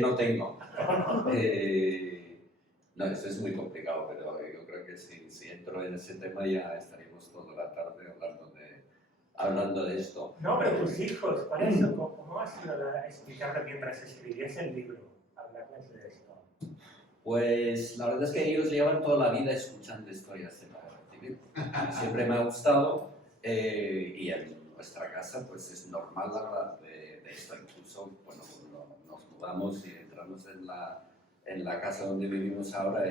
no tengo. No, eso es muy complicado, pero yo creo que si entro en ese tema ya estaríamos toda la tarde hablando de esto. No, pero tus hijos, ¿cuál es? ¿Cómo ha sido explicarle mientras escribías el libro, hablarles de esto? Pues la verdad es que ellos llevan toda la vida escuchando historias de la guerra civil. Siempre me ha gustado y en nuestra casa pues es normal hablar de esto. Incluso, bueno, cuando nos mudamos y entramos en la casa donde vivimos ahora,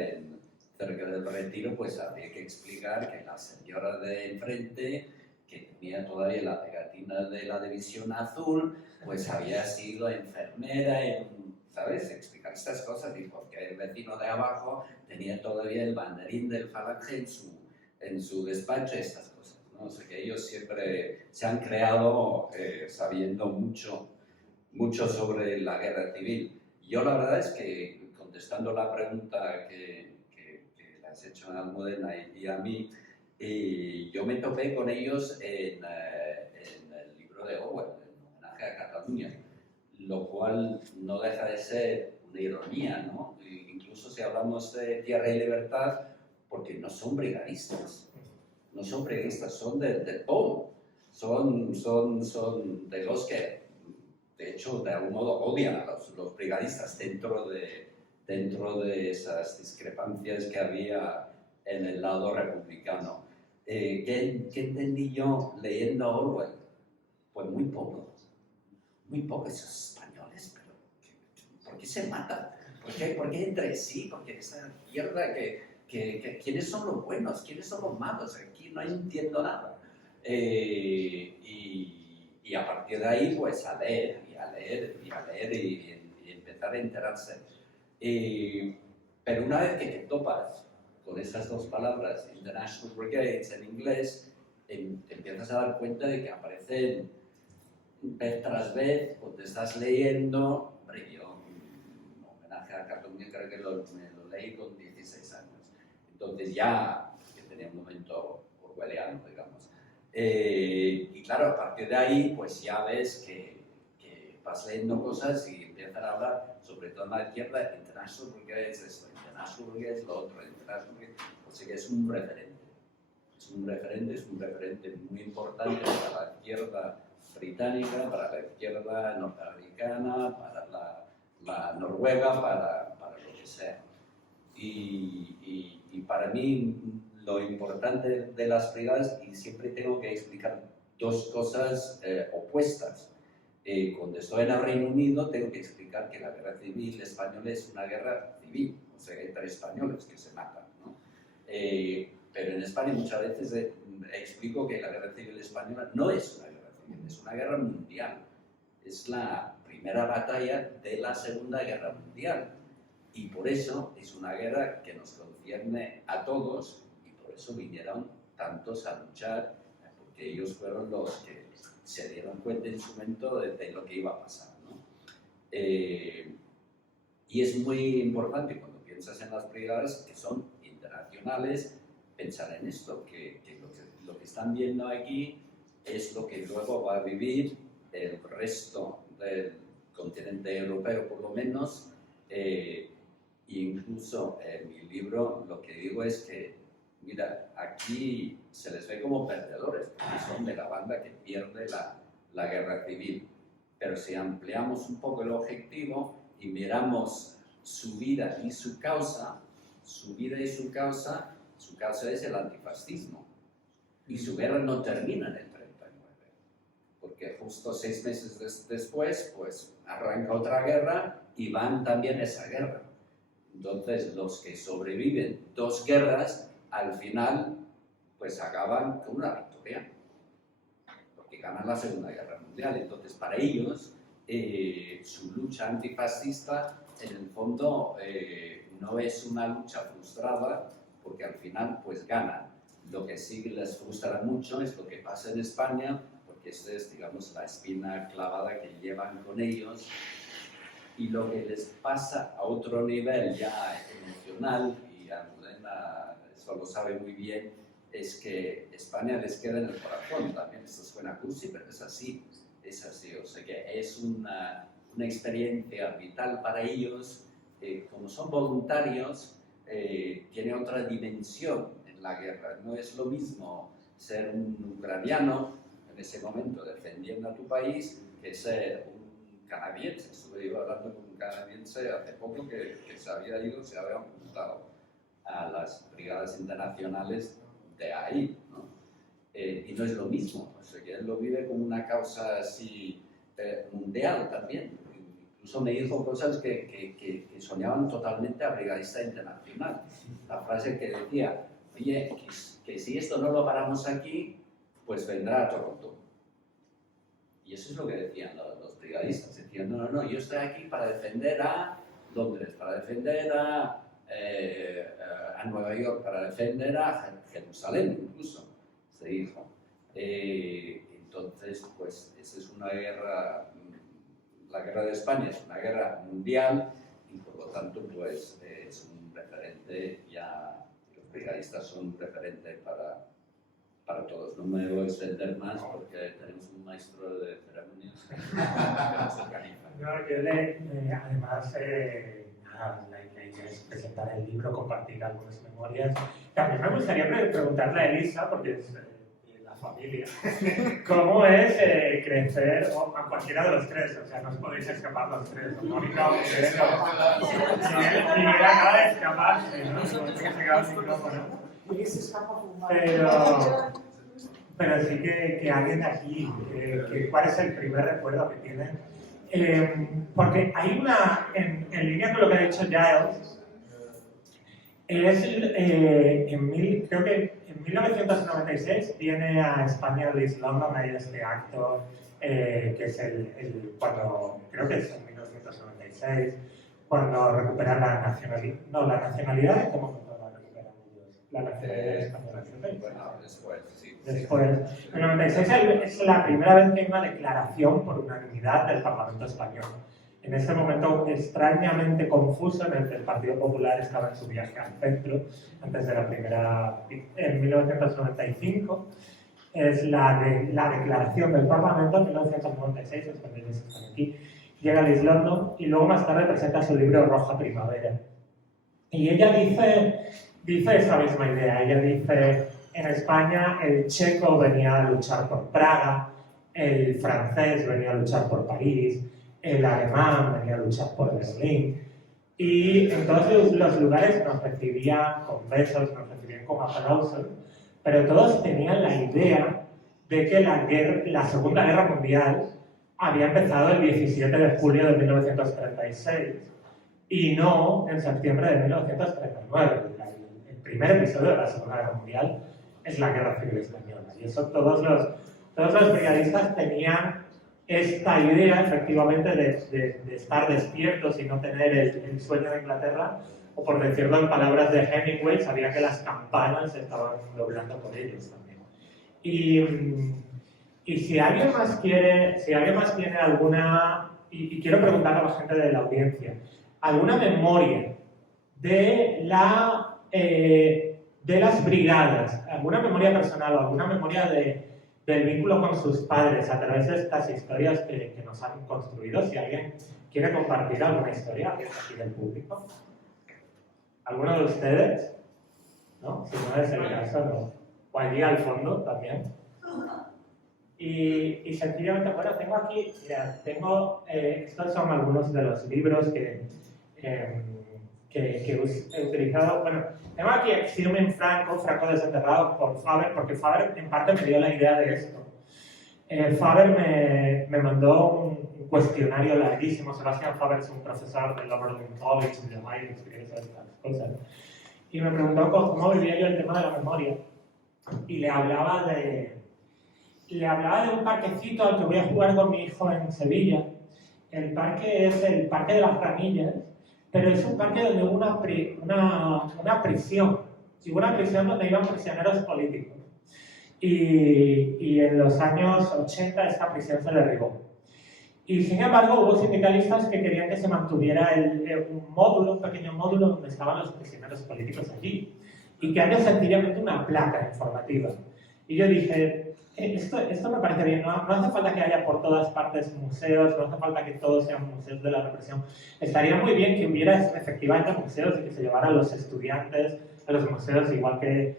cerca del Retiro, pues había que explicar que la señora de enfrente, que tenía todavía la pegatina de la División Azul, pues había sido enfermera, ¿sabes? Explicar estas cosas, y porque el vecino de abajo tenía todavía el banderín del Falange en su despacho, estas cosas, ¿no? O sea que ellos siempre se han creado sabiendo mucho sobre la guerra civil. Yo la verdad es que, contestando la pregunta que le has hecho a Almudena y a mí, yo me topé con ellos en el libro de Orwell, en homenaje a Cataluña, lo cual no deja de ser una ironía, ¿no? Incluso si hablamos de Tierra y Libertad, porque no son brigadistas, son del POM, son de los que, de hecho, de algún modo odian a los brigadistas dentro de esas discrepancias que había en el lado republicano. ¿Qué entendí yo leyendo a Orwell? Pues muy poco esos españoles, pero ¿por qué se matan? ¿Por qué entre sí? Porque esa izquierda ¿quiénes son los buenos? ¿Quiénes son los malos? Aquí no entiendo nada. Y a partir de ahí, pues a leer y empezar a enterarse. Pero una vez que te topas con esas dos palabras, International Brigades en inglés, te empiezas a dar cuenta de que aparecen vez tras vez, cuando estás leyendo. Hombre, yo, homenaje a Cataluña, creo que me lo leí con 16 años. Entonces ya que tenía un momento orwelliano, digamos. Y claro, a partir de ahí, pues ya ves que vas leyendo cosas y empiezan a hablar, sobre todo en la izquierda, International Brigades esto, International Brigades lo otro, International Brigades. O sea que es un referente. Es un referente muy importante para la izquierda británica, para la izquierda norteamericana, para la noruega, para lo que sea. Y para mí lo importante de las brigadas, y siempre tengo que explicar dos cosas opuestas. Cuando estoy en el Reino Unido tengo que explicar que la guerra civil española es una guerra civil, o sea, hay 3 españoles que se matan, ¿no? Pero en España muchas veces explico que la guerra civil española no es una guerra civil, es una guerra mundial. Es la primera batalla de la Segunda Guerra Mundial. Y por eso es una guerra que nos concierne a todos, y por eso vinieron tantos a luchar, porque ellos fueron los que se dieron cuenta en su momento de lo que iba a pasar, ¿no? Y es muy importante cuando piensas en las brigadas que son internacionales, pensar en esto, que lo que están viendo aquí es lo que luego va a vivir el resto del continente europeo, por lo menos. Incluso en mi libro lo que digo es que, mira, aquí se les ve como perdedores, porque son de la banda que pierde la guerra civil. Pero si ampliamos un poco el objetivo y miramos su vida y su causa, su causa es el antifascismo. Y su guerra no termina en el 39. porque justo 6 meses después, pues arranca otra guerra y van también a esa guerra. Entonces, los que sobreviven 2 guerras, al final, pues acaban con una victoria, porque ganan la Segunda Guerra Mundial. Entonces, para ellos, su lucha antifascista, en el fondo, no es una lucha frustrada, porque al final, pues ganan. Lo que sí les frustra mucho es lo que pasa en España, porque esa es, digamos, la espina clavada que llevan con ellos. Y lo que les pasa a otro nivel ya emocional, y Almudena eso lo sabe muy bien, es que España les queda en el corazón también. Esto suena cursi, pero es así, o sea que es una experiencia vital para ellos. Como son voluntarios, tiene otra dimensión en la guerra. No es lo mismo ser un ucraniano en ese momento defendiendo a tu país que ser un canadiense. Estuve yo hablando con un canadiense hace poco que se había apuntado a las brigadas internacionales de ahí, ¿no? Y no es lo mismo, o sea que él lo vive como una causa así mundial también. Incluso me dijo cosas que soñaban totalmente a brigadista internacional. La frase que decía, oye, que si esto no lo paramos aquí, pues vendrá a Toronto. Y eso es lo que decían los brigadistas. Decían, no, yo estoy aquí para defender a Londres, para defender a Nueva York, para defender a Jerusalén, incluso, se dijo. Entonces, pues, esa es una guerra, la guerra de España es una guerra mundial y por lo tanto, pues, es un referente, ya los brigadistas son un referente para todos. No me voy a extender más porque tenemos un maestro de ceremonias que nos organiza. No, yo además, la idea es presentar el libro, compartir algunas memorias. También me gustaría preguntarle a Elisa, porque es de la familia, ¿cómo es crecer, o a cualquiera de los tres? O sea, no os podéis escapar los tres, Mónica o Miguel, Miguel acaba de escaparse, ¿no? No se queda el micrófono. Pero sí que alguien de aquí, ¿cuál es el primer recuerdo que tienen? Porque hay una, en línea con lo que ha dicho Giles, creo que en 1996 viene a España Liz London, hay este acto que es creo que es en 1996, cuando recuperan la nacionalidad, ¿cómo la recuperan ellos? La nacionalidad española. Bueno, después, sí. Después, en 96 es la primera vez que hay una declaración por unanimidad del Parlamento Español. En ese momento extrañamente confuso, en el que el Partido Popular estaba en su viaje al centro, antes de la primera, en 1995. Es la declaración del Parlamento en 1996, es cuando ellos están aquí. Llega Liz London y luego más tarde presenta su libro Roja Primavera. Y ella dice esa misma idea. Ella dice, en España el checo venía a luchar por Praga, el francés venía a luchar por París, el alemán venía a luchar por Berlín. Y en todos los lugares nos recibían con besos, nos recibían con aplausos, pero todos tenían la idea de que la Segunda Guerra Mundial había empezado el 17 de julio de 1936 y no en septiembre de 1939. El primer episodio de la Segunda Guerra Mundial es la Guerra Civil Española. Y eso todos los brigadistas tenían esta idea, efectivamente, de estar despiertos y no tener el sueño de Inglaterra, o por decirlo en palabras de Hemingway, sabía que las campanas estaban doblando por ellos también. Y si alguien más tiene alguna, y quiero preguntar a la gente de la audiencia, alguna memoria de las brigadas, alguna memoria personal o alguna memoria del vínculo con sus padres a través de estas historias que nos han construido. Si alguien quiere compartir alguna historia aquí del público. ¿Alguno de ustedes? ¿No? Si no es el caso, no. O allí al fondo también. Y sencillamente, bueno, tengo aquí, mira, estos son algunos de los libros que he utilizado. Bueno, tengo aquí Exilium in Franco, Franco desenterrado por Faber, porque Faber en parte me dio la idea de esto. Faber me mandó un cuestionario larguísimo. Sebastián Faber es un profesor del Oberlin College de Ohio, que escribe estas cosas. Y me preguntó cómo vivía yo el tema de la memoria. Y le hablaba de un parquecito al que voy a jugar con mi hijo en Sevilla. El parque es el Parque de las Ramillas, pero es un parque donde hubo una prisión. Y una prisión donde iban prisioneros políticos. Y en los años 80 esta prisión se derribó. Y sin embargo hubo sindicalistas que querían que se mantuviera un pequeño módulo donde estaban los prisioneros políticos allí. Y que haya sencillamente una placa informativa. Y yo dije, esto me parece bien, no hace falta que haya por todas partes museos, no hace falta que todos sean museos de la represión. Estaría muy bien que hubiera efectivamente museos y que se llevara a los estudiantes a los museos, igual que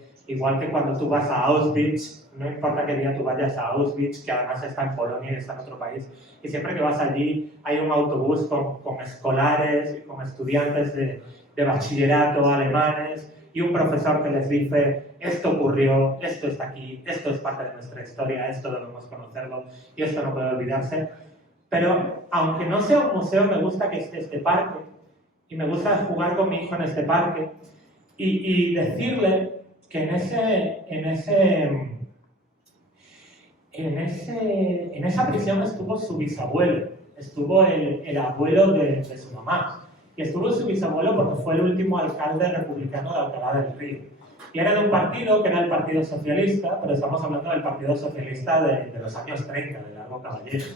cuando tú vas a Auschwitz, no importa qué día tú vayas a Auschwitz, que además está en Polonia y está en otro país, y siempre que vas allí hay un autobús con escolares y con estudiantes de bachillerato alemanes, y un profesor que les dice, esto ocurrió, esto está aquí, esto es parte de nuestra historia, esto debemos conocerlo y esto no puede olvidarse. Pero aunque no sea un museo, me gusta que esté este parque y me gusta jugar con mi hijo en este parque y decirle que en esa prisión estuvo su bisabuelo, estuvo el abuelo de su mamá. Y estuvo su bisabuelo porque fue el último alcalde republicano de Alcalá del Río. Y era de un partido que era el Partido Socialista, pero estamos hablando del Partido Socialista de los años 30, de Largo Caballero.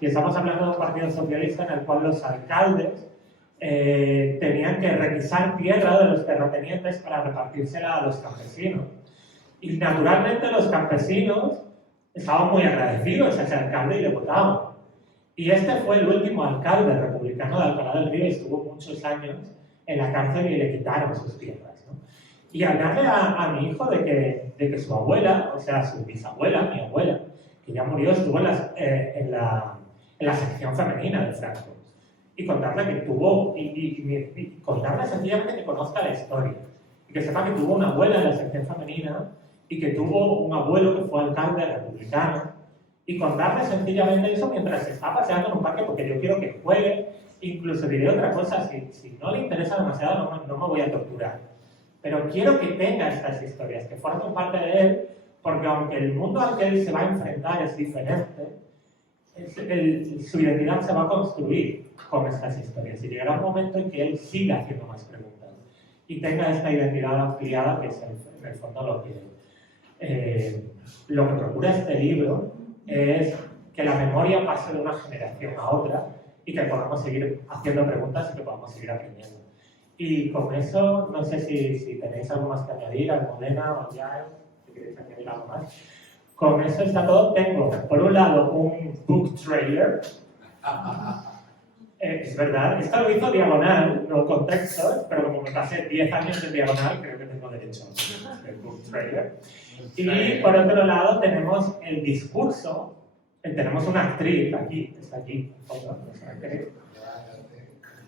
Y estamos hablando de un Partido Socialista en el cual los alcaldes tenían que requisar tierra de los terratenientes para repartírsela a los campesinos. Y naturalmente los campesinos estaban muy agradecidos a ese alcalde y le votaban. Y este fue el último alcalde republicano de Alcalá del Río y estuvo muchos años en la cárcel y le quitaron sus tierras, ¿no? Y hablarle a mi hijo de que su abuela, o sea, su bisabuela, mi abuela, que ya murió, estuvo en la sección femenina de Franco. Y contarle que tuvo, y contarle sencillamente que conozca la historia. Y que sepa que tuvo una abuela en la sección femenina y que tuvo un abuelo que fue alcalde republicano. Y contarle sencillamente eso mientras se está paseando en un parque, porque yo quiero que juegue. Incluso diré otra cosa, si no le interesa demasiado no me voy a torturar. Pero quiero que tenga estas historias, que formen parte de él, porque aunque el mundo al que él se va a enfrentar es diferente, su identidad se va a construir con estas historias. Y llegará un momento en que él siga haciendo más preguntas y tenga esta identidad ampliada, que es en el fondo lo que procura este libro, es que la memoria pase de una generación a otra y que podamos seguir haciendo preguntas y que podamos seguir aprendiendo. Y con eso, no sé si tenéis algo más que añadir, Almudena o ya, si queréis añadir algo más. Con eso está todo. Tengo, por un lado, un book trailer. Es verdad, esto lo hizo Diagonal, no Contextos, pero como me pasé 10 años en Diagonal, creo que tengo derecho a este book trailer. Y por otro lado tenemos el discurso, tenemos una actriz aquí, está aquí,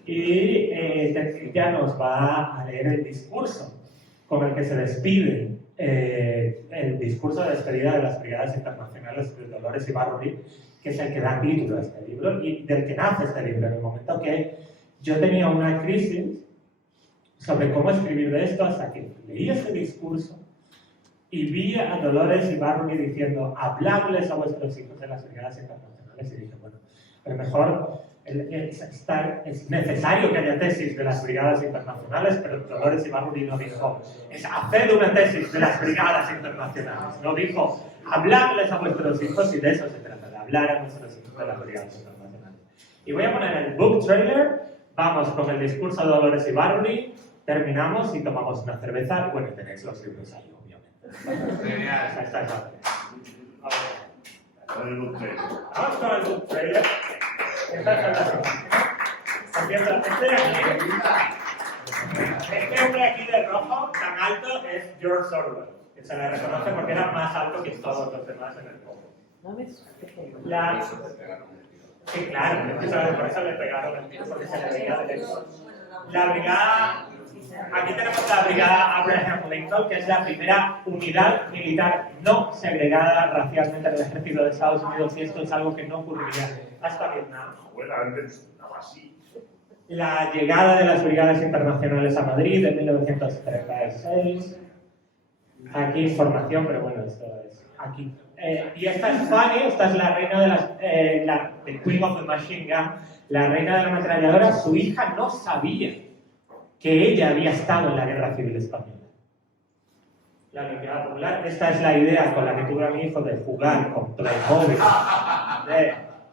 y ella nos va a leer el discurso con el que se despide, el discurso de despedida de las Brigadas Internacionales de Dolores Ibarruri, que es el que da título a este libro y del que nace este libro. En el momento que yo tenía una crisis sobre cómo escribir de esto, hasta que leí este discurso y vi a Dolores Ibarruri diciendo, habladles a vuestros hijos de las Brigadas Internacionales, y dije, bueno, a lo mejor es necesario que haya tesis de las Brigadas Internacionales, pero Dolores Ibarruri no dijo, haced una tesis de las Brigadas Internacionales, no dijo, habladles a vuestros hijos, y de eso se trata, de hablar a nuestros hijos de las Brigadas Internacionales. Y voy a poner el book trailer, vamos con el discurso de Dolores Ibarruri, terminamos y tomamos una cerveza, bueno, tenéis los libros ahí, obviamente. Genial. Esta es la Con el book trailer. Vamos con el book trailer. Esta es la empieza. Este hombre aquí de rojo, tan alto, es George Orwell, que se le reconoce porque era más alto que todos los demás en el juego. Sí, claro, por eso le pegaron el tiro, porque se le veía de lejos. La brigada, aquí tenemos la brigada Abraham Lincoln, que es la primera unidad militar no segregada racialmente en el ejército de Estados Unidos, y esto es algo que no ocurriría hasta Vietnam. Abuela, antes estaba así. La llegada de las brigadas internacionales a Madrid en 1936. Aquí información, pero bueno, esto es aquí. Y esta es Fanny, esta es la reina de la Queen of the Machine Gun, la reina de la ametralladora. Su hija no sabía que ella había estado en la Guerra Civil Española. La Olimpiada Popular, esta es la idea con la que tuve a mi hijo de jugar con Playmobil.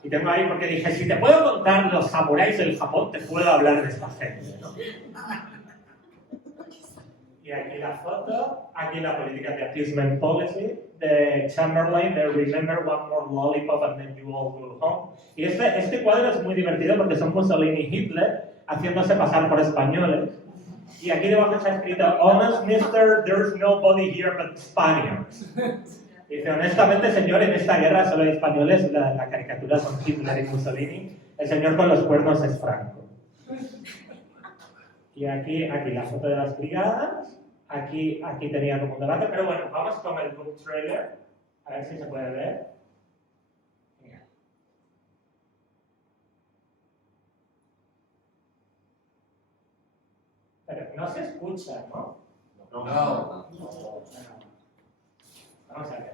Y tengo ahí porque dije, si te puedo contar los samuráis del Japón, te puedo hablar de esta gente, ¿no? Y aquí la foto, aquí la política de appeasement policy de Chamberlain, de Remember one more lollipop and then you all go home. Y este cuadro es muy divertido porque son Mussolini y Hitler haciéndose pasar por españoles. Y aquí debajo está escrito, honest mister, there's nobody here but Spaniards. Y dice, honestamente señor, en esta guerra solo hay españoles, la caricatura son Hitler y Mussolini, el señor con los cuernos es Franco. Y aquí la foto de las brigadas, aquí tenía como un debate, pero bueno, vamos con el book trailer, a ver si se puede ver. Mira. Pero no se escucha, ¿no? No. Vamos a ver.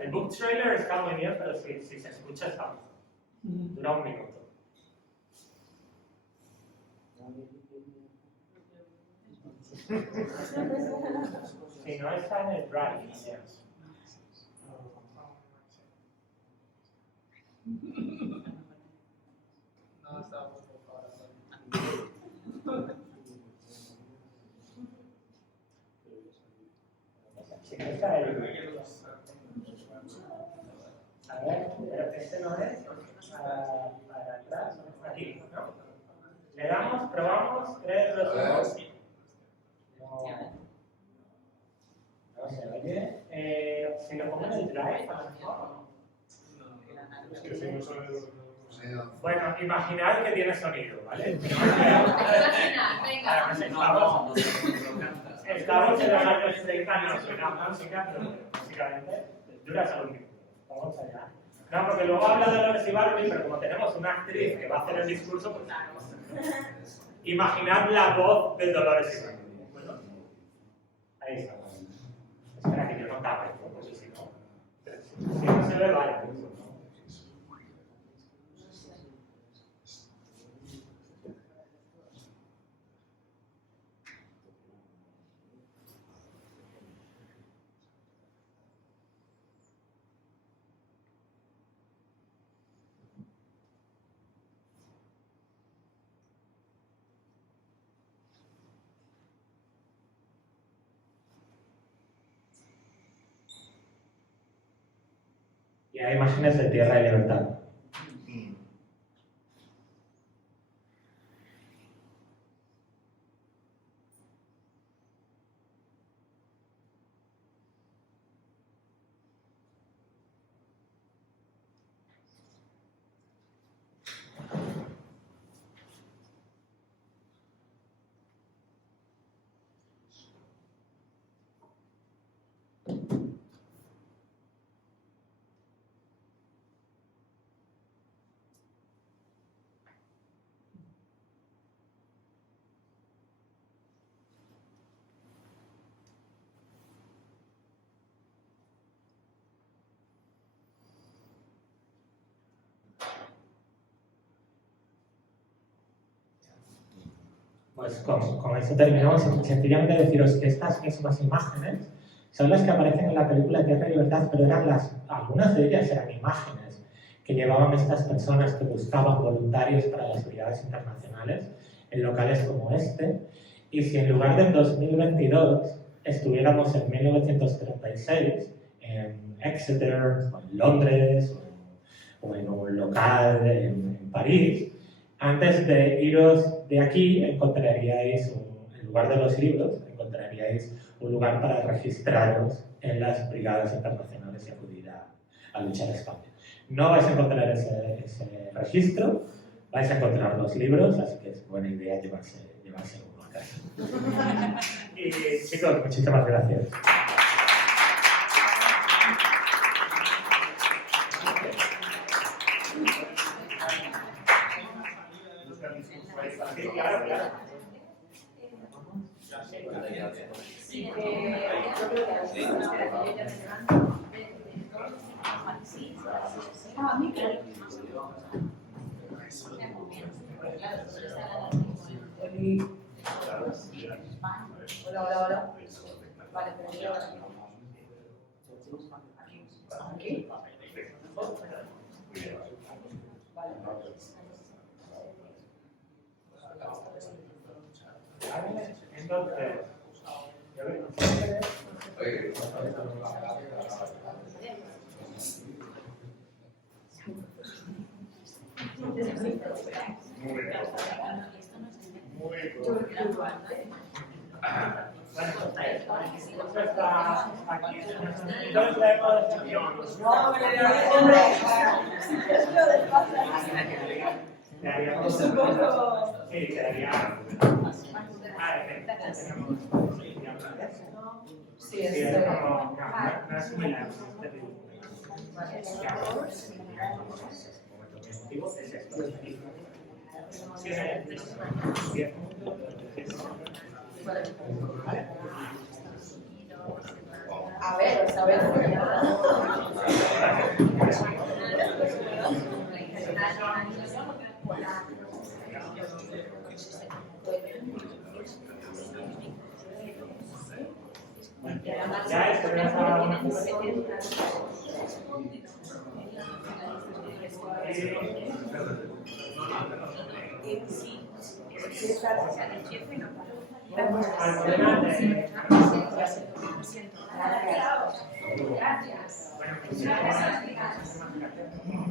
El book trailer está muy bien, pero si se escucha está mejor. Dura un minuto. Si no está en el drive, No, está un poco para si no está el... A ver, pero este no es. Para atrás, aquí, ¿no? Le damos, probamos, 3, 2, 1. No se oye. Si lo pongo en el drive, a lo mejor. Es que si no suena... Bueno, imaginad que tiene sonido, ¿vale? Imagina, venga. Estamos en los años 30, no suena música, pero básicamente dura solo un minuto. Vamos allá. No, porque luego habla de Dolores Ibarri, pero como tenemos una actriz que va a hacer el discurso, pues imaginad la voz de Dolores Ibarri. Bueno, ahí está. Espera que yo no tape, ¿no? Porque si no se ve, vale. Y hay imágenes de Tierra y Libertad. Pues con eso terminamos. Sencillamente deciros que estas mismas imágenes son las que aparecen en la película Tierra y Libertad, pero algunas de ellas eran imágenes que llevaban estas personas que buscaban voluntarios para las brigadas internacionales en locales como este. Y si en lugar de 2022 estuviéramos en 1936, en Exeter, o en Londres, o en un local en París, antes de iros de aquí encontraríais, en lugar de los libros, encontraríais un lugar para registraros en las brigadas internacionales y acudir a luchar a España. No vais a encontrar ese registro, vais a encontrar los libros, así que es buena idea llevarse uno a casa. chicos, muchísimas gracias. Sí, claro, claro. Hola, hola, hola. Vale, pero yo ahora aquí. Vale. Entonces, Es un poco... sí, quedaría. Sí, es... Sí, es como. No es muy largo. A ver, Ya es que una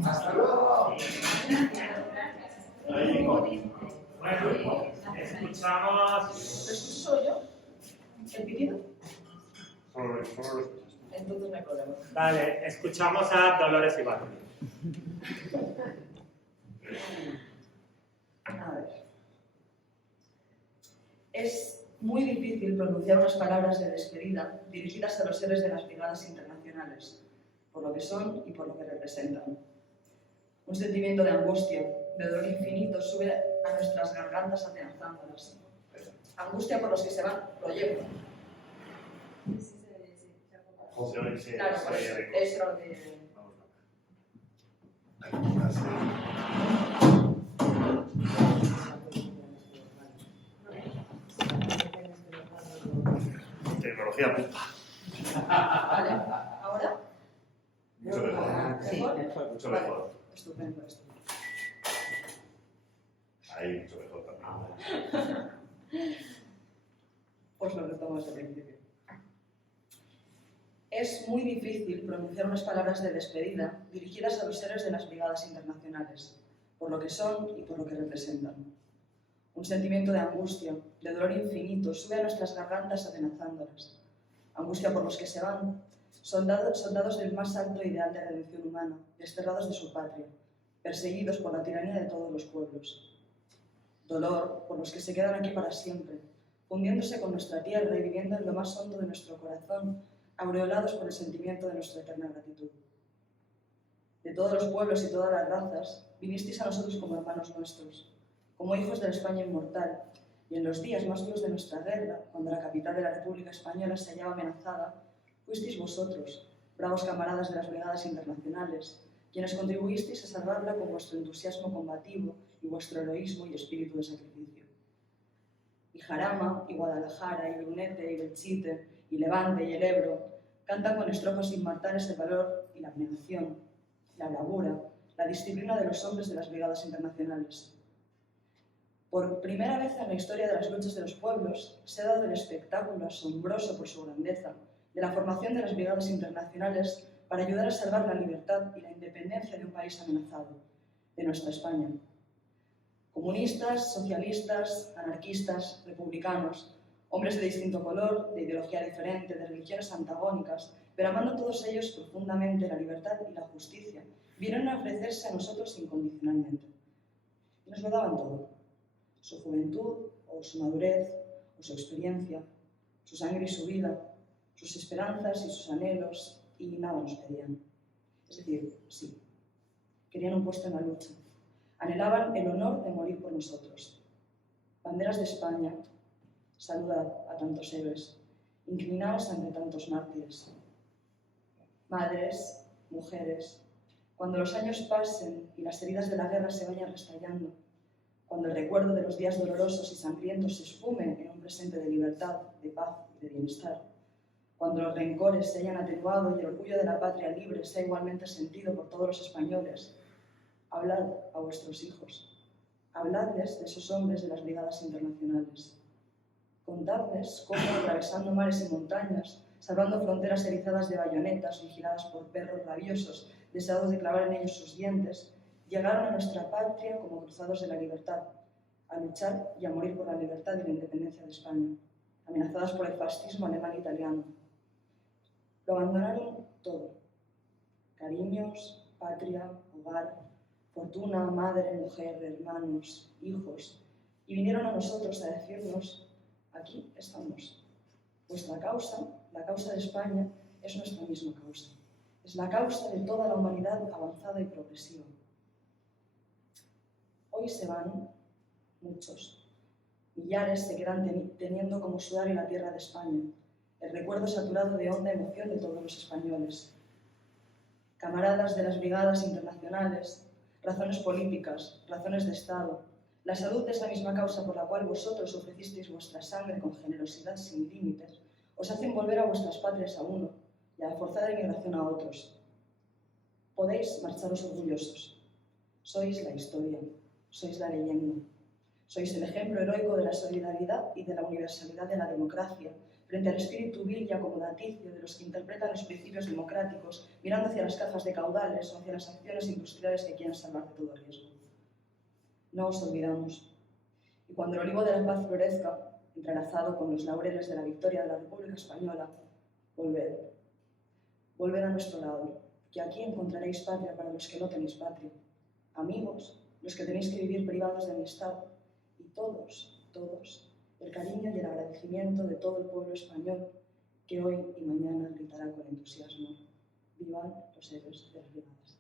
Hasta luego. Bueno, escuchamos. ¿Soy yo? ¿El pitido? Solo lo escuchas. Entonces no hay problema. Vale, escuchamos a Dolores Iván. A ver. Es muy difícil pronunciar unas palabras de despedida dirigidas a los héroes de las brigadas internacionales, por lo que son y por lo que representan. Un sentimiento de angustia, de dolor infinito sube a nuestras gargantas atenazándolas. Angustia por los que se van, lo llevo. José hoy se Claro, pues se- eso era lo que... Tecnología puta. Vale, ¿ahora? Mucho mejor. ¿Mejor? Mucho Vale. mejor. Estupendo esto. Ahí, mucho mejor también. Pues lo retomo desde el principio. Es muy difícil pronunciar unas palabras de despedida dirigidas a los héroes de las brigadas internacionales, por lo que son y por lo que representan. Un sentimiento de angustia, de dolor infinito, sube a nuestras gargantas atenazándolas. Angustia por los que se van, soldados del más alto ideal de redención humana, desterrados de su patria, perseguidos por la tiranía de todos los pueblos. Dolor por los que se quedan aquí para siempre, fundiéndose con nuestra tierra y viviendo en lo más hondo de nuestro corazón, aureolados por el sentimiento de nuestra eterna gratitud. De todos los pueblos y todas las razas, vinisteis a nosotros como hermanos nuestros, como hijos de la España inmortal, y en los días más duros de nuestra guerra, cuando la capital de la República Española se hallaba amenazada, fuisteis vosotros, bravos camaradas de las brigadas internacionales, quienes contribuisteis a salvarla con vuestro entusiasmo combativo y vuestro heroísmo y espíritu de sacrificio. Y Jarama, y Guadalajara, y Brunete, y Belchite, y Levante, y el Ebro, cantan con estrofas inmortales el valor y la abnegación, la bravura, la disciplina de los hombres de las brigadas internacionales. Por primera vez en la historia de las luchas de los pueblos, se ha dado el espectáculo asombroso por su grandeza de la formación de las brigadas internacionales para ayudar a salvar la libertad y la independencia de un país amenazado, de nuestra España. Comunistas, socialistas, anarquistas, republicanos, hombres de distinto color, de ideología diferente, de religiones antagónicas, pero amando todos ellos profundamente la libertad y la justicia, vinieron a ofrecerse a nosotros incondicionalmente. Y nos lo daban todo. Su juventud, o su madurez, o su experiencia, su sangre y su vida, sus esperanzas y sus anhelos, y nada nos pedían. Es decir, sí, querían un puesto en la lucha, anhelaban el honor de morir por nosotros. Banderas de España, saludad a tantos héroes, inclinaos ante tantos mártires. Madres, mujeres, cuando los años pasen y las heridas de la guerra se vayan restallando, cuando el recuerdo de los días dolorosos y sangrientos se esfume en un presente de libertad, de paz y de bienestar, cuando los rencores se hayan atenuado y el orgullo de la patria libre sea igualmente sentido por todos los españoles, hablad a vuestros hijos, habladles de esos hombres de las brigadas internacionales. Contadles cómo, atravesando mares y montañas, salvando fronteras erizadas de bayonetas, vigiladas por perros rabiosos, deseados de clavar en ellos sus dientes, llegaron a nuestra patria como cruzados de la libertad, a luchar y a morir por la libertad y la independencia de España, amenazadas por el fascismo alemán e italiano. Lo abandonaron todo: cariños, patria, hogar, fortuna, madre, mujer, hermanos, hijos, y vinieron a nosotros a decirnos: aquí estamos. Vuestra causa, la causa de España, es nuestra misma causa. Es la causa de toda la humanidad avanzada y progresiva. Hoy se van muchos. Millares se quedan teniendo como sudario la tierra de España, el recuerdo saturado de honda emoción de todos los españoles. Camaradas de las brigadas internacionales, razones políticas, razones de Estado, la salud es la misma causa por la cual vosotros ofrecisteis vuestra sangre con generosidad sin límites, os hacen volver a vuestras patrias a uno y a la forzada inmigración a otros. Podéis marcharos orgullosos. Sois la historia, sois la leyenda. Sois el ejemplo heroico de la solidaridad y de la universalidad de la democracia, frente al espíritu vil y acomodaticio de los que interpretan los principios democráticos, mirando hacia las cajas de caudales o hacia las acciones industriales que quieren salvar de todo riesgo. No os olvidamos. Y cuando el olivo de la paz florezca, entrelazado con los laureles de la victoria de la República Española, volved. Volved a nuestro lado, que aquí encontraréis patria para los que no tenéis patria, amigos, los que tenéis que vivir privados de amistad, y todos, el cariño y el agradecimiento de todo el pueblo español que hoy y mañana gritará con entusiasmo: ¡vivan los héroes de las brigadas!